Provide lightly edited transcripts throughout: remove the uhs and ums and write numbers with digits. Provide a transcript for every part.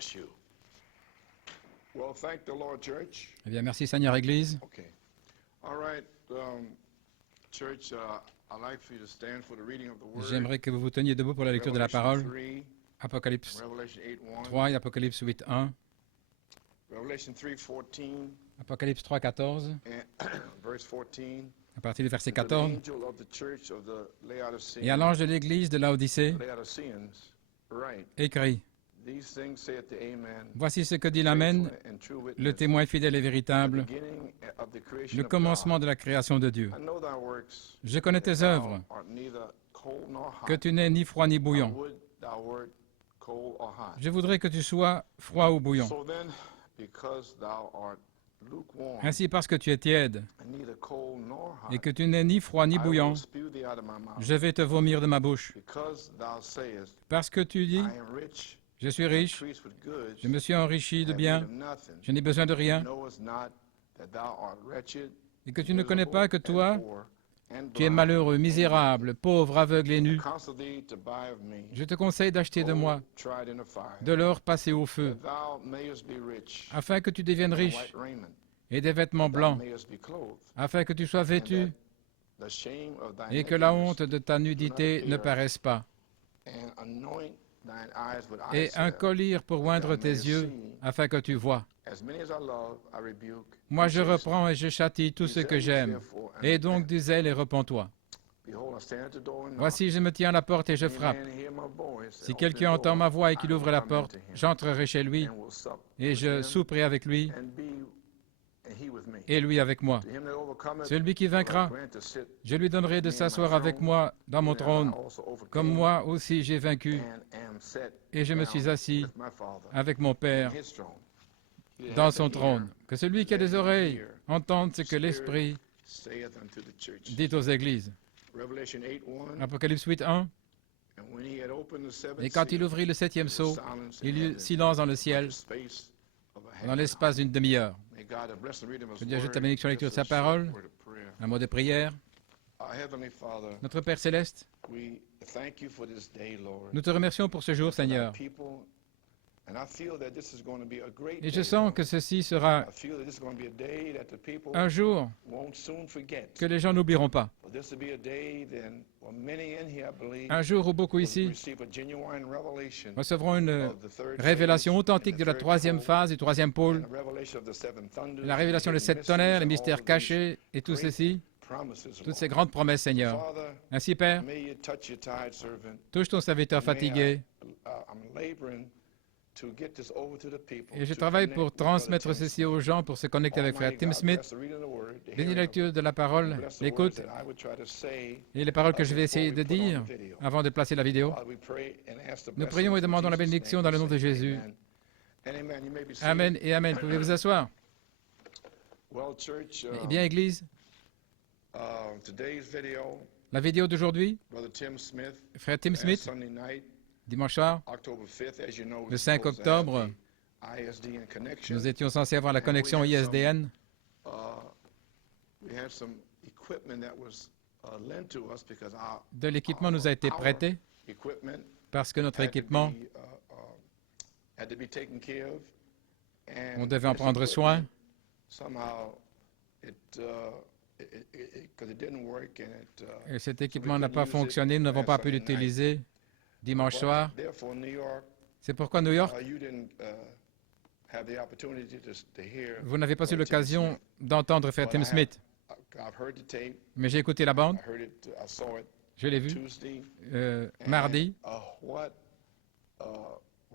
bless you. Well, thank the Lord, church. Eh bien, merci Seigneur Église. Okay. All right, church, I'd like for you to stand for the reading of the word. J'aimerais que vous vous teniez debout pour la lecture de la Revelation parole. 3, Apocalypse Revelation 8:1, 3 et Apocalypse 8:1. Revelation 3:14, Apocalypse 3:14, and verse 14. à partir du verset To the 14. angel of the church of the Laodiceans, Et à l'ange de l'église de Laodicée, Laodiceans, write, écrit, these things saith the Amen, voici ce que dit l'Amen, faithful and true le witness, témoin fidèle et the véritable, beginning of the creation le of commencement God. de la création de Dieu. I know thy works, Je connais that tes thou œuvres, art neither cold nor hot. que tu n'es ni froid ni I bouillant. would thou wert cold or hot. Je voudrais que tu sois froid ou bouillant. So then, because thou art lukewarm, Ainsi, parce que tu es tiède and neither cold nor hot, et que tu n'es ni froid ni I bouillant, will spew thee out of my mouth. je vais te vomir de ma bouche. Because thou sayest, Parce que tu dis, I am rich, je suis riche, increase with goods, je me suis enrichi de have need biens, of nothing, je n'ai besoin de rien, knowest not that thou art wretched, et que tu ne connais pas que miserable, toi, and poor, and tu es blind, malheureux, and misérable, pauvre, aveugle et nu. naked. Counsel thee to buy of me Je te conseille d'acheter de moi gold tried in the fire, de l'or passé au feu, that thou mayest be rich, afin que tu deviennes and riche, white raiment, et des vêtements that thou blancs, mayest be clothed, afin que tu sois and vêtu, that the shame of thy et que la nakedness honte de ta nudité ne paraisse pas, and anoint thine eyes with eye et un salve. collier pour oindre tes yeux, afin que tu vois. As many as I love, I rebuke. Moi and je chasten. reprends et je châtie tous ceux que j'aime. Et donc du zèle et repens-toi. Behold, I stand at the door and knock. Voici, je me tiens à la porte et je Any frappe. man hear my voice, Si and quelqu'un open the entend ma door, voix et qu'il I ouvre will la come porte, into him, j'entrerai chez lui, and will sup et with je him, souperai avec lui, and he with me. et lui avec moi. To him that overcometh, Celui qui will I vaincra, grant to sit je lui donnerai de with me in my s'asseoir avec throne, moi dans mon even as I trône, also overcame comme moi aussi j'ai vaincu, and am set et je me down suis assis with my Father avec mon in Père his throne. He that dans hath son an ear, trône. Que celui qui a des oreilles entende ce que l'Esprit saith unto the church. dit aux églises. Revelation 8:1. Apocalypse 8:1. And when he had opened the seventh Et quand il seal, ouvrit le septième there was sceau, silence in il y eut heaven silence dans le for ciel the space of a dans half l'espace d'une demi-heure. hour. May God have blessed the reading of Je his dis ajoute la word. bénédiction à la lecture de Just sa a short parole, word of prayer. un mot de prière. Our Heavenly Father, Notre Père céleste, we thank you for this day, Lord. nous te remercions pour ce jour, For thy Seigneur. people, and I feel that this is going to be a great Et je day, sens Lord. que ceci sera I feel that this is going to be a day that the people un jour won't soon forget. que les gens n'oublieront pas. For this will be a day then, well, many in here, I believe, Un jour où beaucoup will ici receive a genuine revelation recevront une of the third révélation phase authentique and de the la third troisième pole, phase, du troisième pôle, and the revelation of the seven thunders, la révélation and des the sept mysteries tonnerres, les and all mystères of these cachés et tout great ceci, promises, toutes Lord. ces grandes promesses, Seigneur. Father, Ainsi, Père, may you touch your tired servant. touche ton serviteur And may fatigué, I'm laboring to get this over to the people, et je to travaille connect pour with Brother transmettre Tim ceci Smith. aux gens pour se connecter avec frère Almighty Tim God, Smith. bless the reading of the word, the Bénis la hearing of it, lecture de la and parole, bless the l'écoute words that I would try to say et les paroles que je vais before essayer we de put on dire the video. avant de placer la vidéo. Father, we pray and ask the Nous blessings prions et in demandons la Jesus' bénédiction name. dans le We nom de say Jésus. amen. And amen. You may be seated. Amen et Amen. Pouvez vous asseoir. Well, church, Eh bien, Église, today's video, la vidéo d'aujourd'hui, Brother Tim Smith, frère Tim last Smith, Sunday night, dimanche soir, October 5th, as you know, le 5 octobre, ISDN connection. nous étions censés avoir la connexion ISDN. We had some equipment that was lent to us because De l'équipement nous a été prêté equipment parce que notre had to équipement, be, had to be taken care of. And on devait en this prendre soin. equipment, somehow, because it didn't work and Et cet équipement n'a pas fonctionné, nous n'avons pas pu l'utiliser dimanche soir. Therefore, New York, C'est pourquoi New York, you didn't have the opportunity to hear. vous n'avez pas eu Brother Tim l'occasion Smith. d'entendre frère But Tim I Smith. I've heard the tape. Mais j'ai écouté la bande, I heard it. I saw it je l'ai vu, Tuesday. mardi. What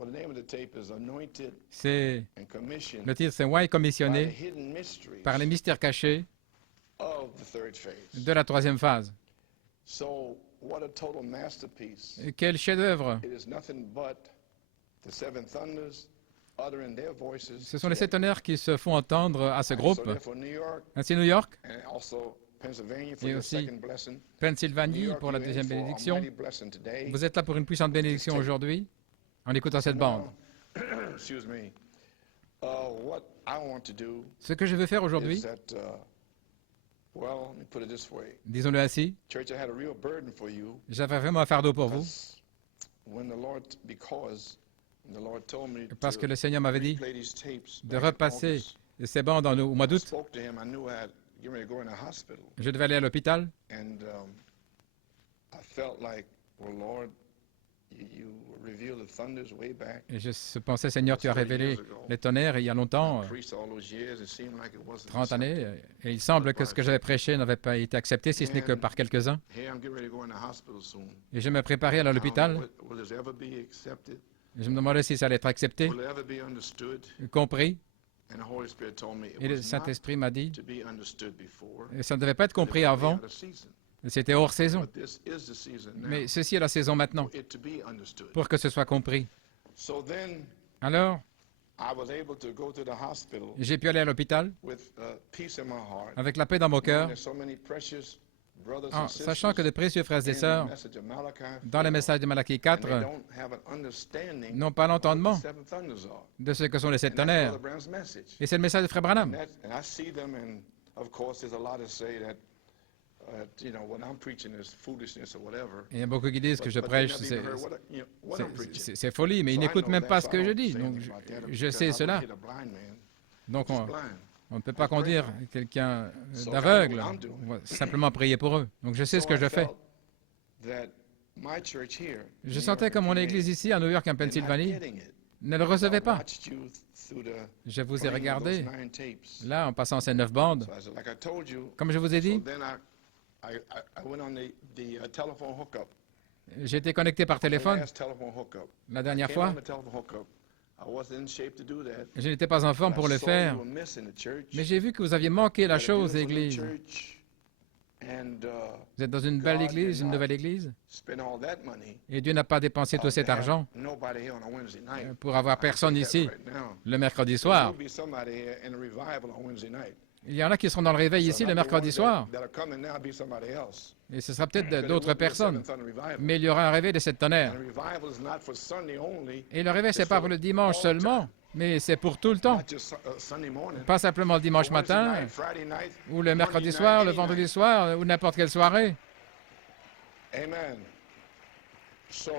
the name of the tape is Anointed C'est and Commissioned le titre, c'est Why by the commissionné Hidden Mysteries par les mystères cachés of the third phase. de la troisième phase. So, what a total masterpiece. Et quel chef-d'œuvre! It is nothing but the seven thunders uttering their voices. Ce sont les sept tonnerres qui se font entendre à ce groupe. So therefore, New York Ainsi New York, and also Pennsylvania for et your aussi second blessing. New Pennsylvanie York, pour la you're in deuxième for a bénédiction. mighty blessing today. Vous êtes là pour une puissante bénédiction aujourd'hui en écoutant cette bande. Now, excuse me. What I want to do Ce que je veux faire aujourd'hui, is that, well, let me put it this way. disons-le ainsi, Church, I had a real burden for you j'avais vraiment un fardeau pour vous, because The Lord told me parce que to le Seigneur m'avait dit replay these tapes de back in repasser August. ces bandes au mois I d'août. spoke to him. I knew I had getting ready to go in a hospital, Je devais aller à l'hôpital and I felt like, well, Lord, you revealed the thunders way back. et je pensais, Seigneur, tu as révélé les tonnerres il y a longtemps, I preached all those years. It seemed like it wasn't 30 années, accepted. et il semble que ce que j'avais prêché n'avait pas été accepté, si ce n'est que par quelques-uns. Here I'm getting ready to go in the hospital soon. Et je me préparais à aller à I don't know, l'hôpital. will this ever be accepted? Et je me demandais si ça allait être accepté, Will it ever be understood? compris. And the Holy Spirit told me it Et le was not Saint-Esprit m'a dit, to be understood before. et ça ne devait pas être but it compris would be avant, out of season. c'était hors saison. But this is the season now Mais ceci est la saison maintenant, for it to be understood. pour que ce soit compris. So then Alors, I was able to go to the hospital j'ai pu aller à l'hôpital with peace in my heart, avec la paix dans mon knowing cœur, there's so many precious brothers en and sachant que sisters de précieux frères et in the sœurs, message of Malachi dans le 4, message de Malachie and 4, they don't have an understanding n'ont pas of what l'entendement the seven thunders are. de ce que sont les sept And that's tonnerres. Brother Branham's message. Et c'est le message de Frère Branham. And I see them, and of course, there's a lot to say that, what I'm preaching is foolishness or whatever. Et il y a beaucoup qui disent que je But they prêche, never even heard what I'm preaching. c'est folie, mais ils So I n'écoutent know même that, pas so ce que I je don't dis. say Donc, anything about that, je because sais I cela. wouldn't hit a blind man Donc, who's on blind. ne peut pas conduire quelqu'un So d'aveugle. I know what I'm doing. On va simplement prier pour eux. Donc, je sais ce que je fais. That my church here, in Je New sentais York que and mon PA, église ici, à New York, en they're not Pennsylvanie, getting it. ne le recevait I pas. watched you through the Je vous ai playing of regardé, those 9 tapes. là, en passant ces 9 bandes. So I said, like I told you, Comme je vous ai so dit, then I went on the telephone hookup. j'ai été connecté par The téléphone last telephone hookup. la dernière Came fois. on the telephone hookup. I wasn't in shape to do that. Je n'étais pas en forme But pour I le saw faire, you were missing the church. mais j'ai vu que vous aviez manqué la You had a chose, beautiful new Église. church, and Vous êtes dans une belle God église, did une not nouvelle église, spend all that money et Dieu n'a pas dépensé tout cet to have argent nobody here on a Wednesday night. pour avoir I can tell personne you that ici right now. le mercredi There soir. will be somebody here in a revival on Wednesday night. Il y en a qui seront dans le réveil So ici not le the mercredi ones soir, that are coming now, be somebody else. et ce sera peut-être But it d'autres will be a personnes, Seventh Son revival. mais il y aura un réveil de cette And tonnerre. revival is not for Sunday only, Et le réveil, it's c'est pas for pour le dimanche all seulement, mais c'est pour tout le temps. not just Sunday morning. Pas simplement le dimanche But Wednesday matin, night, Friday night, ou le mercredi Monday soir, night, le any vendredi night. soir, ou n'importe quelle soirée. Amen. So,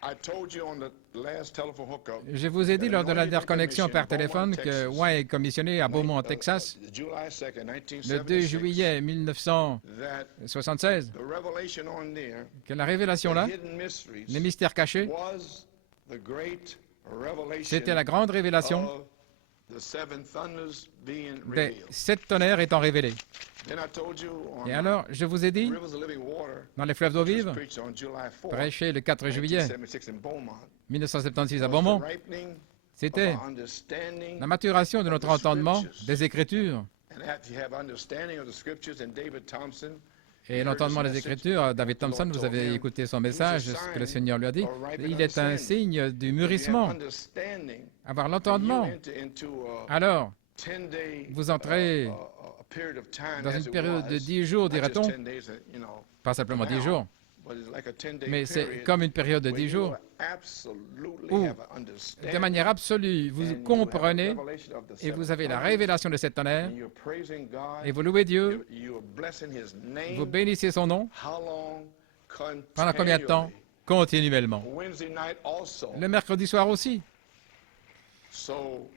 I told you on the last telephone hookup, Je vous ai dit lors de la dernière connexion par téléphone que Ouin est commissionné à Beaumont, Texas, July 2nd, le 2 1976, juillet 1976, that the revelation on there, que la révélation là, the hidden mysteries, les mystères cachés, was the great revelation c'était la grande révélation of the seven thunders being des revealed. 7 tonnerres étant révélés. Then I told you on Et alors, je vous ai dit, Rivers of Living Water, dans les fleuves d'eau which was vive, preached on July 4th, prêché le 4 juillet 1976 in Beaumont, 1976 à was Beaumont, the ripening c'était of our understanding, la maturation de notre entendement des Écritures. and after you have understanding of the scriptures, and David Thompson, Et l'entendement des Écritures, David Thompson, vous avez écouté son message, ce que le Seigneur lui a dit. Il est un signe du if you have mûrissement, understanding, avoir you l'entendement. enter into a Alors, 10-day vous entrez a period of time dans as une it période de was, 10 jours, not just dirait-on, 10 days, pas simplement 10 now, jours, but it's like a 10-day mais c'est period comme une période de where 10 you jours absolutely où, have an understanding, de manière absolue, and vous you have a comprenez revelation of the et vous seven avez la thunders, révélation de cette tonnerre and you're praising God, et vous louez Dieu, you're blessing His vous name. bénissez son nom. How long? Pendant combien de temps? Continuellement. Wednesday night also. Le mercredi soir aussi. So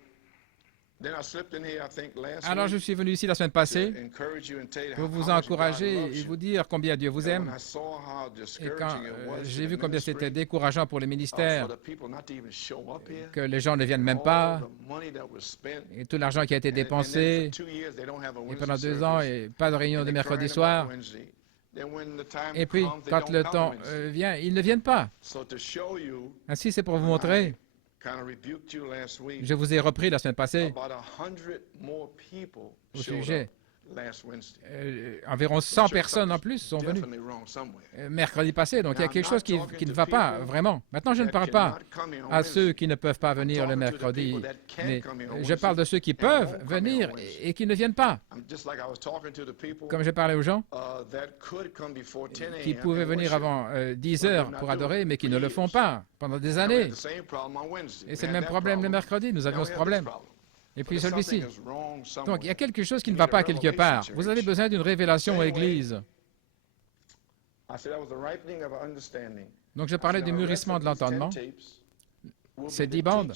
then I slipped in here, I think, last Alors je week suis venu ici la semaine to passée encourage you and tell you pour how vous much God encourager loves et you. vous dire combien Dieu vous And aime. when I saw how Et quand discouraging it was to j'ai the vu combien c'était ministry, décourageant pour les for ministères, the people not to even show up here, que les gens ne viennent même all pas, the money that was spent, et tout l'argent qui a été and then dépensé, for 2 years they don't have a et Wednesday pendant 2 ans, service, et pas de réunion and de they're mercredi crying soir. about Wednesday. Then when the time Et puis, comes, they quand don't le come temps Wednesday. vient, ils ne viennent pas. So to show you, Ainsi, c'est pour vous montrer. kind of rebuked you last week. Je vous ai repris la semaine passée About 100 more people au showed sujet. up last Wednesday. Environ 100 personnes en plus sont venues Definitely wrong somewhere. mercredi passé. Donc il y a quelque chose qui ne va pas vraiment. Maintenant, je ne parle pas à ceux qui ne peuvent pas venir le mercredi, mais je parle de ceux qui peuvent venir et qui ne viennent pas. Just like I was talking to the people Comme je parlais aux gens that could come before 10 a.m. qui pouvaient and venir worship. avant 10 heures pour adorer, mais qui ne le font pas pendant des And we had années. the same problem on Wednesday. Et c'est We le had même that problème le problem. mercredi. Nous Now avions we ce have problème. this problem. Et puis But celui-ci. something is wrong somewhere. Donc il y a quelque chose qui ne You va need a pas quelque revelation, part. church. Vous avez besoin d'une révélation, Same way. Église. I said that was the ripening of our understanding. Donc je parlais du mûrissement de l'entendement. Ces 10 bandes,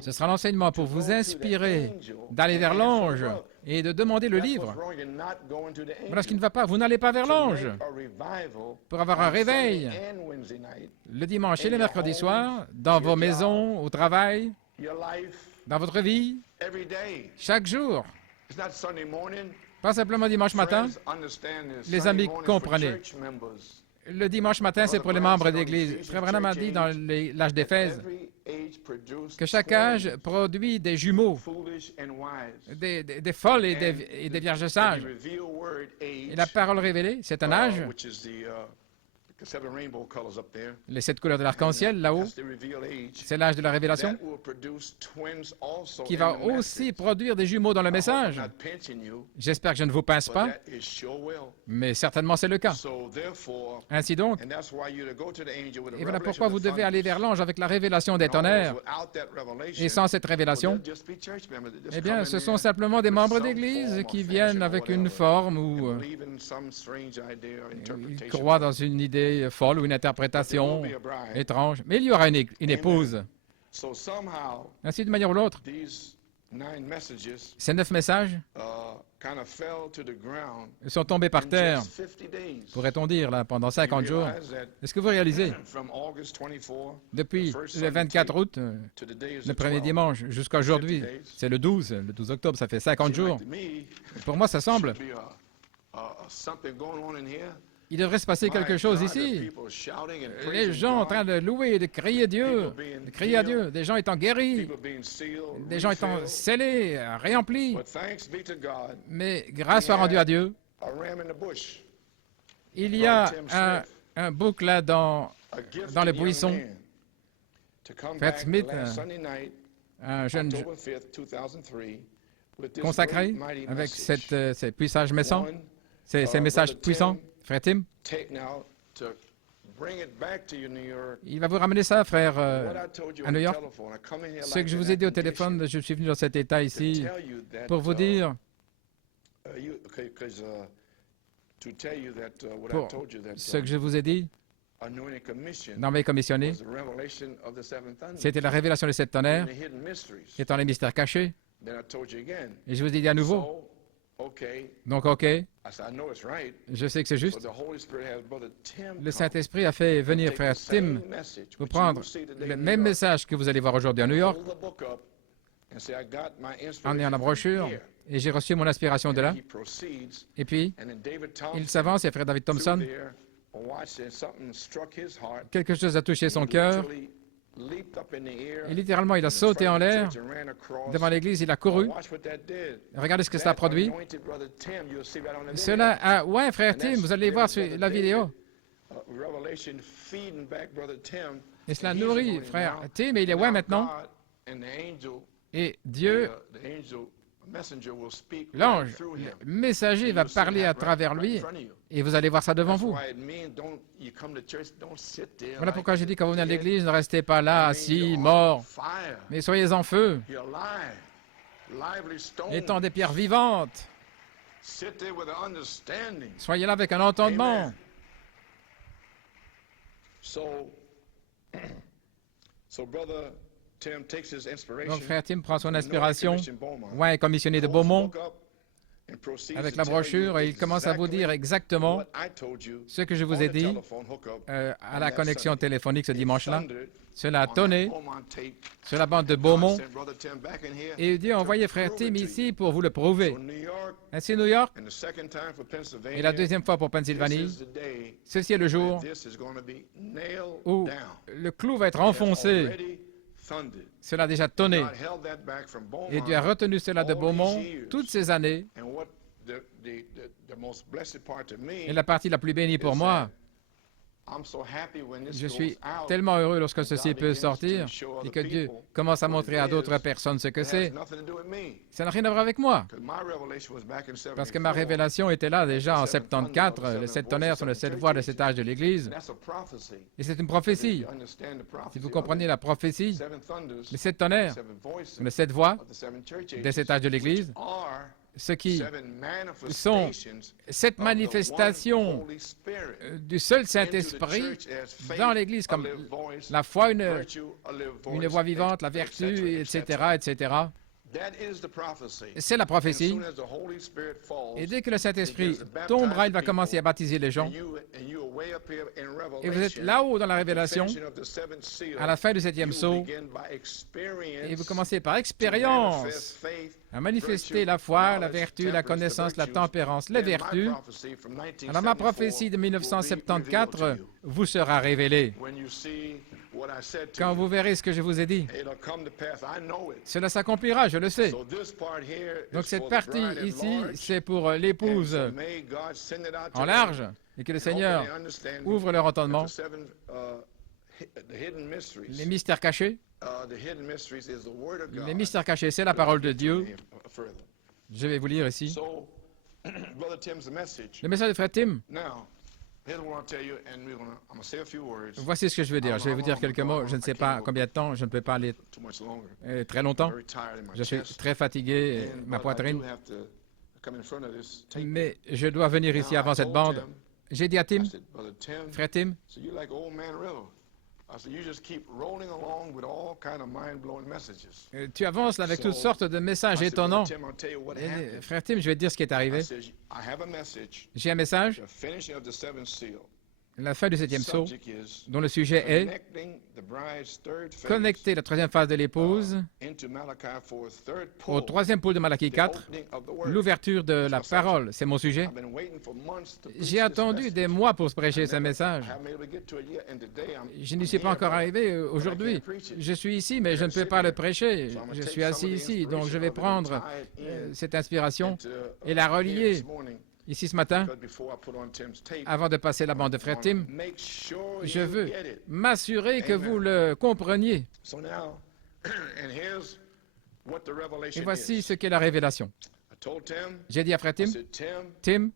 ce sera l'enseignement pour vous inspirer d'aller vers l'ange et de demander le livre. Voilà ce qui ne va pas. Vous n'allez pas vers l'ange pour avoir un réveil le dimanche et le mercredi soir, dans vos maisons, au travail, dans votre vie, chaque jour. Pas simplement dimanche matin. Les amis, comprenez. Le dimanche matin, c'est pour les membres d'Église. Frère Branham a dit dans l'âge d'Éphèse que chaque âge produit des jumeaux, des folles et des vierges sages. Et la parole révélée, c'est un âge, les 7 couleurs de l'arc-en-ciel, là-haut, c'est l'âge de la révélation, qui va aussi produire des jumeaux dans le message. J'espère que je ne vous pince pas, mais certainement c'est le cas. Ainsi donc, et voilà pourquoi vous devez aller vers l'ange avec la révélation des tonnerres. Et sans cette révélation, eh bien, ce sont simplement des membres d'Église qui viennent avec une forme ou ils croient dans une idée folle ou une interprétation étrange. Mais il y aura une épouse. Ainsi, d'une manière ou l'autre, ces 9 messages sont tombés par terre, pourrait-on dire, là, pendant 50 jours. Est-ce que vous réalisez, depuis le 24 août, le premier dimanche, jusqu'à aujourd'hui, c'est le 12 octobre, ça fait 50 jours. Pour moi, ça semble... Il devrait se passer quelque chose ici. Les gens en train de louer, de crier Dieu, de crier à Dieu, des gens étant guéris, des gens étant scellés, réemplis. Mais grâce soit rendue à Dieu, il y a un bouc là dans le buisson. Fred Smith, un jeune consacré avec ces puissages messants, ces messages puissants. Frère Tim, il va vous ramener ça, frère, à New York. Ce que je vous ai dit au téléphone, je suis venu dans cet état ici pour vous dire, pour ce que je vous ai dit, nommé commissionné, c'était la révélation des 7 tonnerres, étant les mystères cachés. Et je vous ai dit à nouveau, donc, OK, je sais que c'est juste. Le Saint-Esprit a fait venir frère Tim pour prendre le même message que vous allez voir aujourd'hui à New York, en ayant la brochure, et j'ai reçu mon inspiration de là. Et puis, il s'avance, et frère David Thompson, quelque chose a touché son cœur. Et littéralement, il a sauté en l'air devant l'église, il a couru. Regardez ce que ça a produit. Cela a... Ouais, frère Tim, vous allez voir sur la vidéo. Et cela nourrit frère Tim, et il est ouais maintenant. Et Dieu, l'ange, le messager va parler à travers lui, et vous allez voir ça devant vous. Voilà pourquoi j'ai dit quand vous venez à l'église, ne restez pas là, assis, morts, mais soyez en feu, étant des pierres vivantes. Soyez là avec un entendement. Donc, frère Tim prend son inspiration, ouais, commissionné de Beaumont, avec la brochure, et il commence à vous dire exactement ce que je vous ai dit à la connexion téléphonique ce dimanche-là. Cela a tonné sur la bande de Beaumont. Et Dieu a envoyé frère Tim ici pour vous le prouver. Ainsi, New York, et la deuxième fois pour Pennsylvanie, ceci est le jour où le clou va être enfoncé. Cela a déjà tonné. Et Dieu a retenu cela de Beaumont toutes ces années. Et la partie la plus bénie pour moi, je suis tellement heureux lorsque ceci peut sortir et que Dieu commence à montrer à d'autres personnes ce que c'est. Ça n'a rien à voir avec moi. Parce que ma révélation était là déjà en 74. Les 7 tonnerres sont les 7 voies de cet âge de l'Église. Et c'est une prophétie. Si vous comprenez la prophétie, les 7 tonnerres sont les 7 voies de cet âge de l'Église ce qui sont 7 manifestations du seul Saint-Esprit dans l'Église, comme la foi, une voix vivante, la vertu, etc., etc. C'est la prophétie. Et dès que le Saint-Esprit tombera, il va commencer à baptiser les gens. Et vous êtes là-haut dans la révélation, à la fin du 7e sceau, et vous commencez par expérience à manifester la foi, la vertu, la connaissance, la tempérance, les vertus. Alors ma prophétie de 1974 vous sera révélée. Quand vous verrez ce que je vous ai dit, cela s'accomplira, je le sais. Donc cette partie ici, c'est pour l'épouse en large, et que le Seigneur ouvre leur entendement. Les mystères cachés. Les mystères cachés, c'est la parole de Dieu. Je vais vous lire ici. Le message de frère Tim. Voici ce que je veux dire. Je vais vous dire quelques mots. Je ne sais pas combien de temps. Je ne peux pas aller très longtemps. Je suis très fatigué, ma poitrine. Mais je dois venir ici avant cette bande. J'ai dit à Tim, frère Tim, tu avances avec toutes sortes de messages étonnants. Et, frère Tim, je vais te dire ce qui est arrivé. J'ai un message, la fin du 7e sceau, dont le sujet est connecter la troisième phase de l'épouse au troisième pôle de Malachie 4, l'ouverture de la parole. C'est mon sujet. J'ai attendu des mois pour prêcher ce message. Je n'y suis pas encore arrivé aujourd'hui. Je suis ici, mais je ne peux pas le prêcher. Je suis assis ici, donc je vais prendre cette inspiration et la relier ici ce matin, avant de passer la bande de frère Tim. Je veux m'assurer que vous le compreniez. Et voici ce qu'est la révélation. J'ai dit à frère Tim, Tim,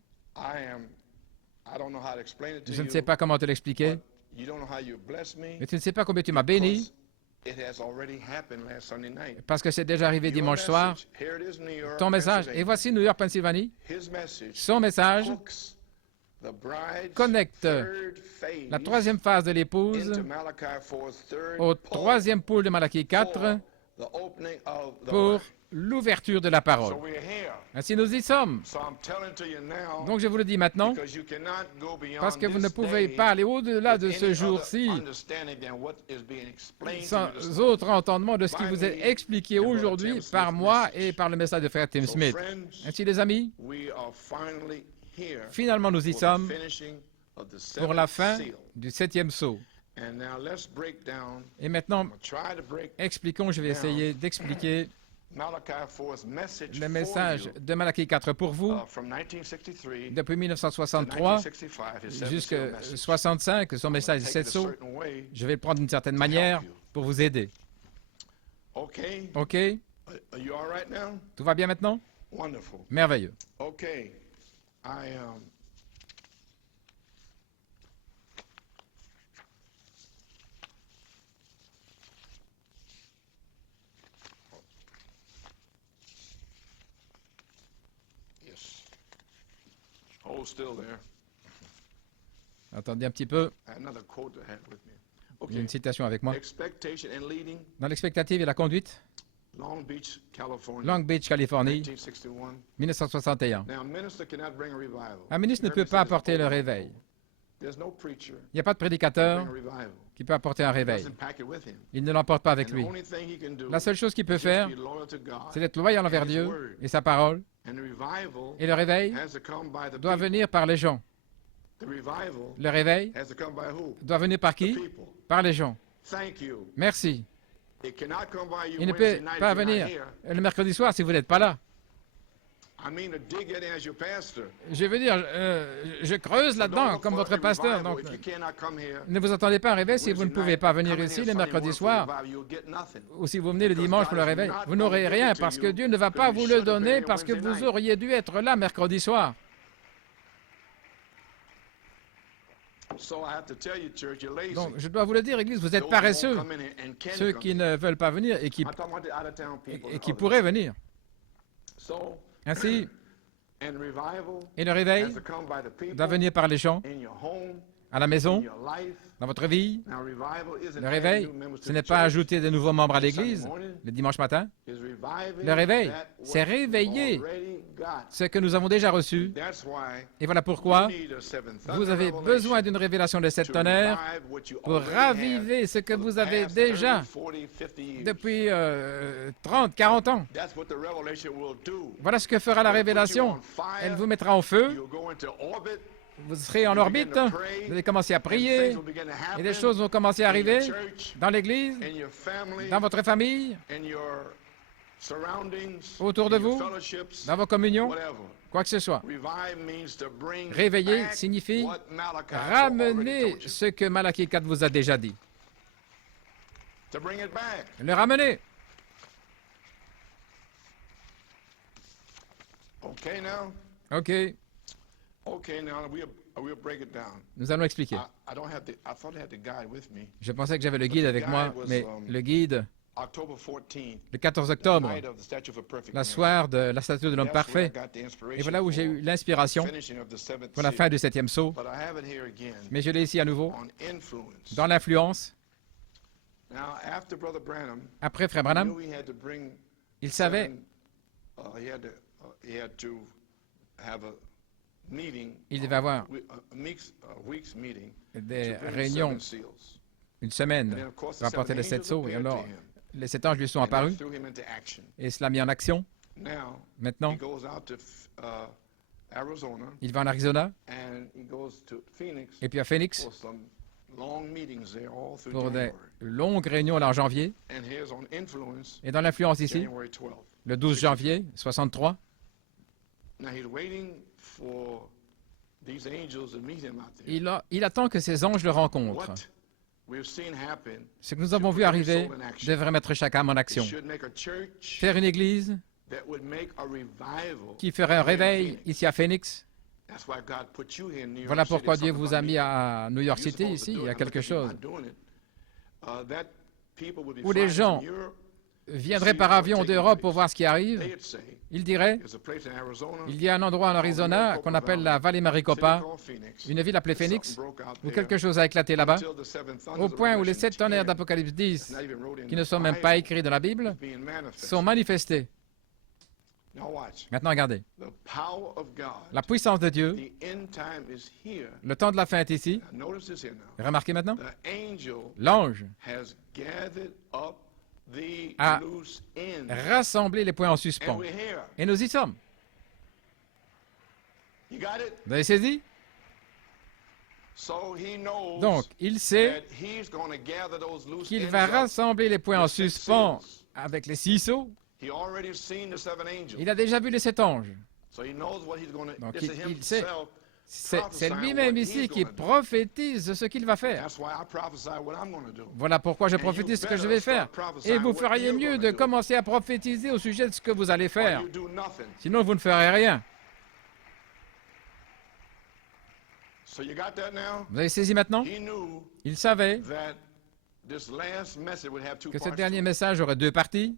je ne sais pas comment te l'expliquer, mais tu ne sais pas combien tu m'as béni, parce que c'est déjà arrivé dimanche soir. Ton message, et voici New York, Pennsylvanie. Son message connecte la troisième phase de l'épouse au troisième pôle de Malachie 4 pour l'ouverture de la parole. Ainsi nous y sommes. Donc je vous le dis maintenant, parce que vous ne pouvez pas aller au-delà de ce jour-ci sans autre entendement de ce qui vous est expliqué aujourd'hui par moi et par le message de frère Tim Smith. Ainsi les amis, finalement nous y sommes pour la fin du 7e sceau. Et maintenant, expliquons, je vais essayer d'expliquer le message de Malachie 4 pour vous, depuis 1963 jusqu'à 65, son message 7 sceaux. Je vais le prendre d'une certaine manière pour vous aider. OK? Tout va bien maintenant? Merveilleux. Attendez un petit peu. Il y a une citation avec moi. Dans l'expectative et la conduite, Long Beach, Californie, 1961. Un ministre ne peut pas apporter le réveil. Il n'y a pas de prédicateur qui peut apporter un réveil. Il ne l'emporte pas avec lui. La seule chose qu'il peut faire, c'est d'être loyal envers Dieu et sa parole. Et le réveil doit venir par les gens. Le réveil doit venir par qui? Par les gens. Merci. Il ne peut pas venir le mercredi soir si vous n'êtes pas là. Je veux dire, je creuse là-dedans comme votre pasteur. Donc, ne vous attendez pas à un réveil si vous ne pouvez pas venir ici le mercredi soir ou si vous venez le dimanche pour le réveil. Vous n'aurez rien parce que Dieu ne va pas vous le donner parce que vous auriez dû être là mercredi soir. Donc, je dois vous le dire, Église, vous êtes paresseux. Ceux qui ne veulent pas venir et qui pourraient venir. Ainsi, et le réveil doit venir par les gens, à la maison, dans votre vie. Le réveil, ce n'est pas ajouter de nouveaux membres à l'Église le dimanche matin. Le réveil, c'est réveiller ce que nous avons déjà reçu. Et voilà pourquoi vous avez besoin d'une révélation de cette tonnerre pour raviver ce que vous avez déjà depuis 30, 40 ans. Voilà ce que fera la révélation. Elle vous mettra en feu. Vous serez en orbite, vous allez commencer à prier, et des choses vont commencer à arriver dans l'Église, dans votre famille, autour de vous, dans vos communions, quoi que ce soit. Réveiller signifie ramener ce que Malachie 4 vous a déjà dit. Le ramener. OK. Nous allons expliquer. Je pensais que j'avais le guide avec moi, mais le guide, le 14 octobre, la soirée de la statue de l'homme parfait, et voilà où j'ai eu l'inspiration pour la fin du 7e sceau. Mais je l'ai ici à nouveau, dans l'influence. Après Frère Branham, il savait il devait avoir des réunions, une semaine, pour apporter les 7 sceaux. Et alors, les 7 anges lui sont apparus et cela mis en action. Maintenant, il va en Arizona et puis à Phoenix pour des longues réunions là en janvier. Et dans l'influence ici, le 12 janvier 63, il attend que ces anges le rencontrent. Ce que nous avons vu arriver devrait mettre chaque âme en action. Faire une église qui ferait un réveil ici à Phoenix. Voilà pourquoi Dieu vous a mis à New York City, ici. Il y a quelque chose où les gens viendraient par avion d'Europe pour voir ce qui arrive. Ils diraient, il y a un endroit en Arizona qu'on appelle la vallée Maricopa, une ville appelée Phoenix, où quelque chose a éclaté là-bas, au point où les 7 tonnerres d'Apocalypse 10, qui ne sont même pas écrits dans la Bible, sont manifestés. Maintenant, regardez. La puissance de Dieu, le temps de la fin est ici. Remarquez maintenant, l'ange a rassemblé les points en suspens. Et nous y sommes. Vous avez saisi? Donc, il sait qu'il va rassembler les points en suspens avec les 6 sceaux. Il a déjà vu les 7 anges. Donc, il sait. C'est lui-même ici qui prophétise ce qu'il va faire. Voilà pourquoi je prophétise ce que je vais faire. Et vous feriez mieux de commencer à prophétiser au sujet de ce que vous allez faire. Sinon, vous ne ferez rien. Vous avez saisi maintenant? Il savait que ce dernier message aurait 2 parties.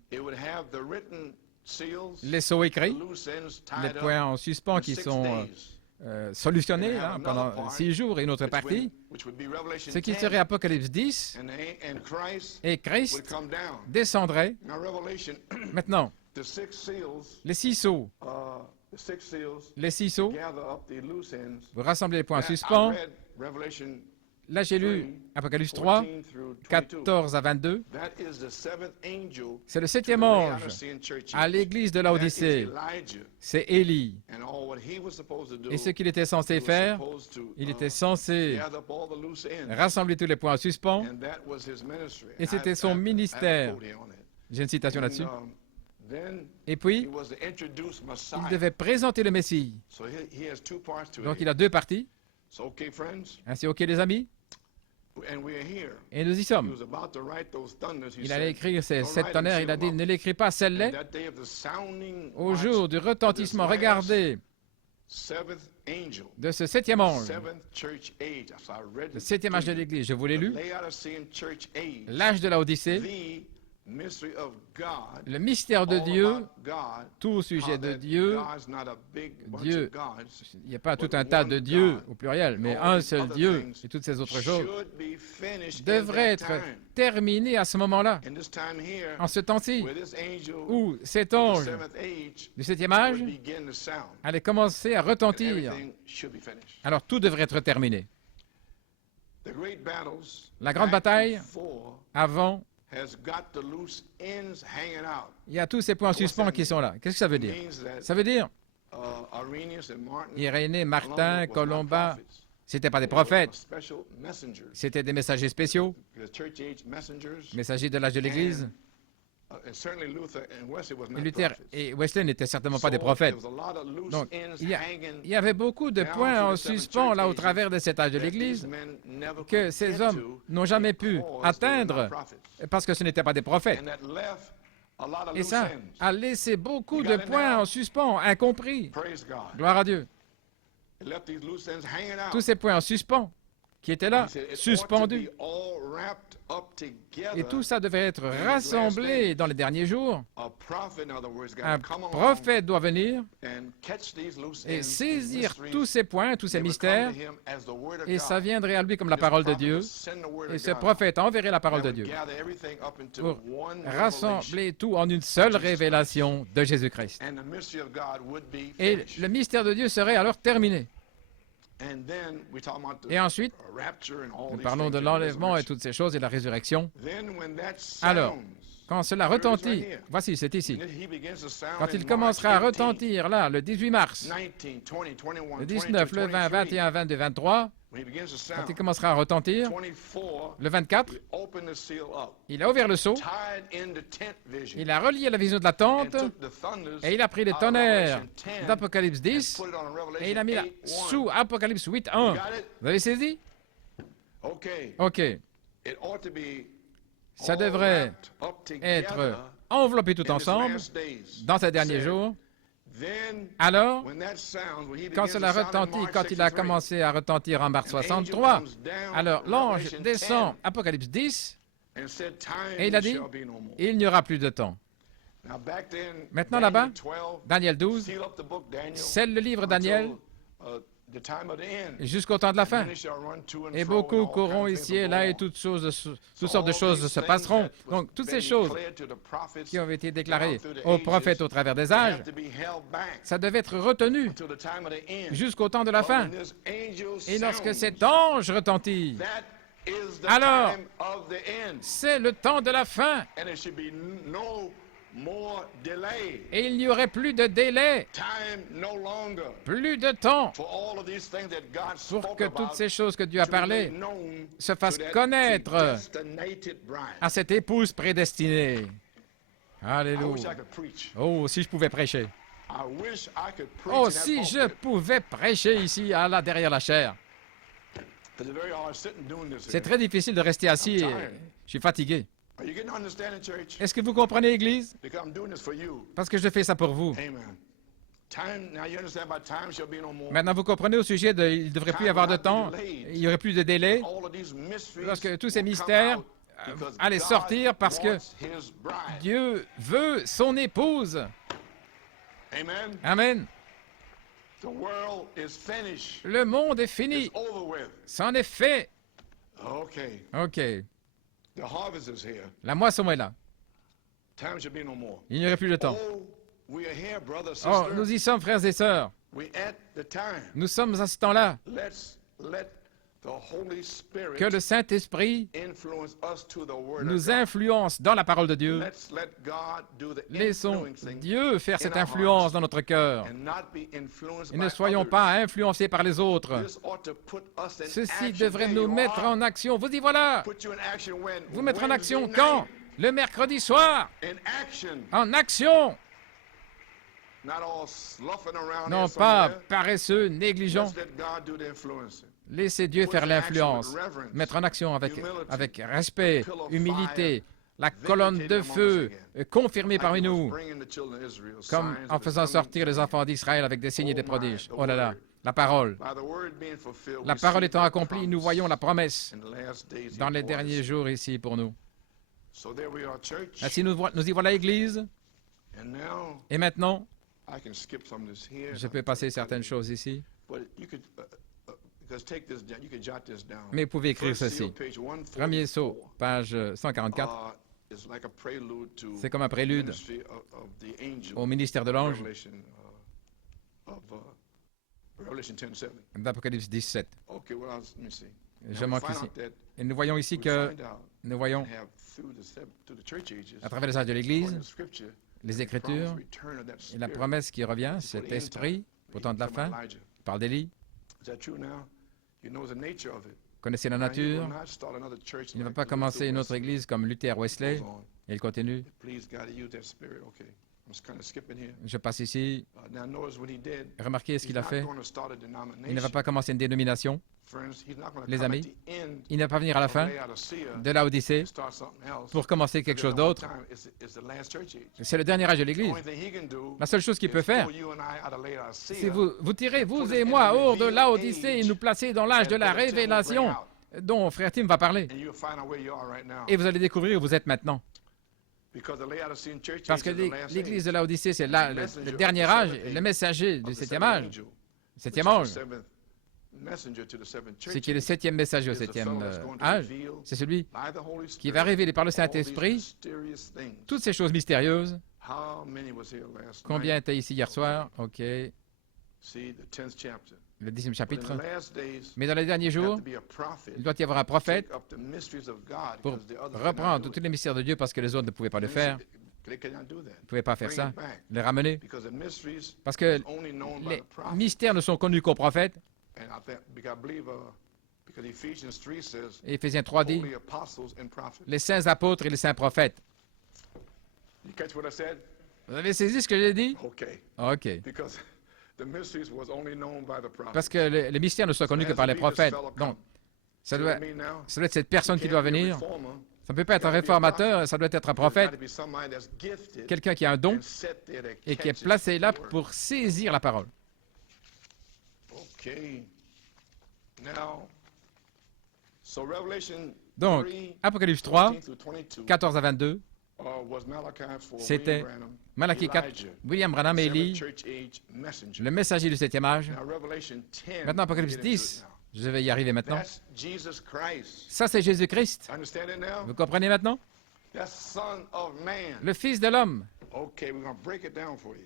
Les sceaux écrits, les points en suspens qui sont solutionnés pendant 6 jours, et une autre partie, ce qui serait Apocalypse 10, et Christ descendrait. Maintenant, les 6 sceaux, vous rassemblez les points en suspens. Là, j'ai lu Apocalypse 3, 14 à 22. C'est le 7e ange à l'église de Laodicée. C'est Élie. Et ce qu'il était censé faire, il était censé rassembler tous les points en suspens. Et c'était son ministère. J'ai une citation là-dessus. Et puis, il devait présenter le Messie. Donc, il a 2 parties. Ainsi, OK, les amis? Et nous y sommes. Il allait écrire ces 7 tonnerres. Il a dit, ne l'écris pas, celle-là. Au jour du retentissement, regardez, de ce 7e ange, le 7e âge de l'Église, je vous l'ai lu, l'âge de la Odyssée, le mystère de Dieu, tout au sujet de Dieu, Dieu, il n'y a pas tout un tas de dieux au pluriel, mais un seul Dieu et toutes ces autres choses devraient être terminées à ce moment-là, en ce temps-ci, où cet ange du 7e âge allait commencer à retentir. Alors tout devrait être terminé. La grande bataille, avant, il y a tous ces points en suspens qui sont là. Qu'est-ce que ça veut dire? Ça veut dire Irénée, Martin, Colomba, ce n'étaient pas des prophètes, c'était des messagers spéciaux, messagers de l'âge de l'Église. Et Luther et Wesley n'étaient certainement pas des prophètes. Donc, il y avait beaucoup de points en suspens là au travers de cet âge de l'Église que ces hommes n'ont jamais pu atteindre parce que ce n'étaient pas des prophètes. Et ça a laissé beaucoup de points en suspens, incompris. Gloire à Dieu. Tous ces points en suspens qui étaient là, suspendus. Et tout ça devait être rassemblé dans les derniers jours. Un prophète doit venir et saisir tous ces points, tous ces mystères, et ça viendrait à lui comme la parole de Dieu. Et ce prophète enverrait la parole de Dieu pour rassembler tout en une seule révélation de Jésus-Christ. Et le mystère de Dieu serait alors terminé. Et ensuite, nous parlons de l'enlèvement et toutes ces choses et la résurrection. Alors, quand cela retentit, voici, c'est ici. Quand il commencera à retentir, là, le 18 mars, le 19, le 20, 21, 22, 23, quand il commencera à retentir, le 24, il a ouvert le sceau, il a relié la vision de la tente, et il a pris les tonnerres d'Apocalypse 10, et il a mis là sous Apocalypse 8, 1. Vous avez saisi? OK. Ça devrait être enveloppé tout ensemble dans ces derniers jours. Alors, quand cela retentit, quand il a commencé à retentir en mars 63, alors l'ange descend, Apocalypse 10, et il a dit, il n'y aura plus de temps. Maintenant là-bas, Daniel 12, scelle le livre Daniel jusqu'au temps de la fin. Et beaucoup courront ici et là et toutes sortes de choses se passeront. Donc, toutes ces choses qui ont été déclarées aux prophètes au travers des âges, ça devait être retenu jusqu'au temps de la fin. Et lorsque cet ange retentit, alors, c'est le temps de la fin. Et il n'y aurait plus de délai, plus de temps pour que toutes ces choses que Dieu a parlé se fassent connaître à cette épouse prédestinée. Alléluia. Oh, si je pouvais prêcher. Oh, si je pouvais prêcher ici, là, derrière la chair. C'est très difficile de rester assis. Je suis fatigué. Est-ce que vous comprenez, Église? Parce que je fais ça pour vous. Maintenant, vous comprenez au sujet de il ne devrait plus y avoir de temps, il n'y aurait plus de délai, lorsque tous ces mystères allaient sortir parce que Dieu veut son épouse. Amen. Le monde est fini. C'en est fait. OK. La moisson est là. Il n'y aurait plus de temps. Oh, nous y sommes, frères et sœurs. Nous sommes à ce temps-là. Que le Saint-Esprit nous influence dans la parole de Dieu. Laissons Dieu faire cette influence dans notre cœur. Et ne soyons pas influencés par les autres. Ceci devrait nous mettre en action. Vous y voilà. Vous mettre en action quand? Le mercredi soir. En action. Non pas paresseux, négligents. Laissez Dieu faire l'influence, mettre en action avec respect, humilité, la colonne de feu confirmée parmi nous, comme en faisant sortir les enfants d'Israël avec des signes et des prodiges. Oh là là, la parole. La parole étant accomplie, nous voyons la promesse dans les derniers jours ici pour nous. Ainsi, nous y voilà, Église. Et maintenant, je peux passer certaines choses ici. Mais vous pouvez écrire ceci. Premier saut, page 144. C'est comme un prélude au ministère de l'ange d'Apocalypse 17. Je manque ici. Et nous voyons ici que nous voyons, à travers les âges de l'Église, les Écritures et la promesse qui revient, cet esprit, au temps de la fin, par d'Élie. Connaissez la nature. Il ne va pas commencer une autre église comme Luther, Wesley. Et il continue. Je passe ici. Remarquez ce qu'il a fait. Il ne va pas commencer une dénomination. Les amis, il ne va pas venir à la fin de l'Odyssée pour commencer quelque chose d'autre. C'est le dernier âge de l'Église. La seule chose qu'il peut faire, c'est vous tirer, vous et moi, hors de l'Odyssée et nous placer dans l'âge de la révélation dont Frère Tim va parler. Et vous allez découvrir où vous êtes maintenant. Parce que l'Église de l'Odyssée, c'est le dernier âge, le messager du septième âge. Septième ange. C'est qui est le septième messager au septième âge. C'est celui qui va révéler par le Saint-Esprit toutes ces choses mystérieuses. Combien étaient ici hier soir? OK. Le 10e chapitre. Mais dans les derniers jours, il doit y avoir un prophète pour reprendre tous les mystères de Dieu parce que les autres ne pouvaient pas le faire. Ils ne pouvaient pas faire ça, les ramener. Parce que les mystères ne sont connus qu'aux prophètes. Et Éphésiens 3 dit les saints apôtres et les saints prophètes. Vous avez saisi ce que j'ai dit? OK. Parce que les mystères ne sont connus que par les prophètes. Donc, ça doit être cette personne qui doit venir. Ça ne peut pas être un réformateur, ça doit être un prophète. Quelqu'un qui a un don et qui est placé là pour saisir la parole. Donc, Apocalypse 3, 14 à 22, c'était Malachie 4, William Branham et Élie, le messager du septième âge. Maintenant, Apocalypse 10, je vais y arriver maintenant. Ça, c'est Jésus-Christ. Vous comprenez maintenant? Le Fils de l'homme.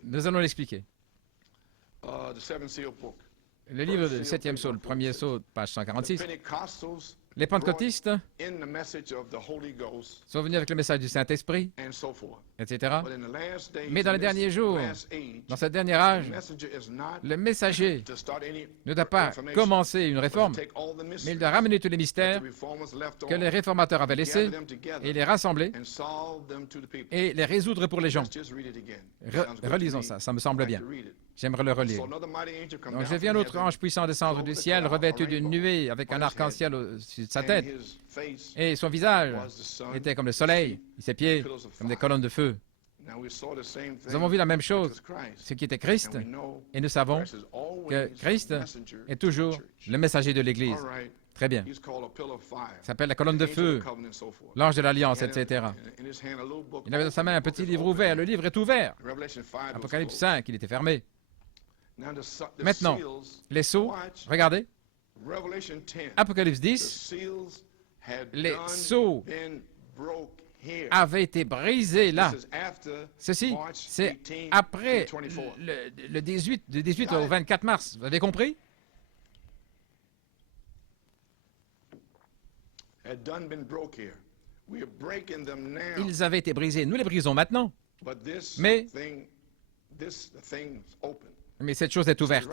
Nous allons l'expliquer. Le livre du septième sceau, le premier sceau, page 146. Les pentecôtistes sont venus avec le message du Saint-Esprit, etc. Mais dans les derniers jours, dans ce dernier âge, le messager ne doit pas commencer une réforme, mais il doit ramener tous les mystères que les réformateurs avaient laissés et les rassembler et les résoudre pour les gens. Relisons ça, ça me semble bien. J'aimerais le relire. Donc, je vis un autre ange puissant descendre du ciel, revêtu d'une nuée avec un arc-en-ciel au-dessus de sa tête. Et son visage était comme le soleil, et ses pieds comme des colonnes de feu. Nous avons vu la même chose, ce qui était Christ, et nous savons que Christ est toujours le messager de l'Église. Très bien. Il s'appelle la colonne de feu, l'ange de l'Alliance, etc. Il avait dans sa main un petit livre ouvert. Le livre est ouvert. Apocalypse 5, il était fermé. Maintenant, les sceaux, regardez. Apocalypse 10, les sceaux avaient été brisés là. Ceci, c'est après le 18 au 24 mars. Vous avez compris? Ils avaient été brisés. Nous les brisons maintenant. Mais cette chose est ouverte.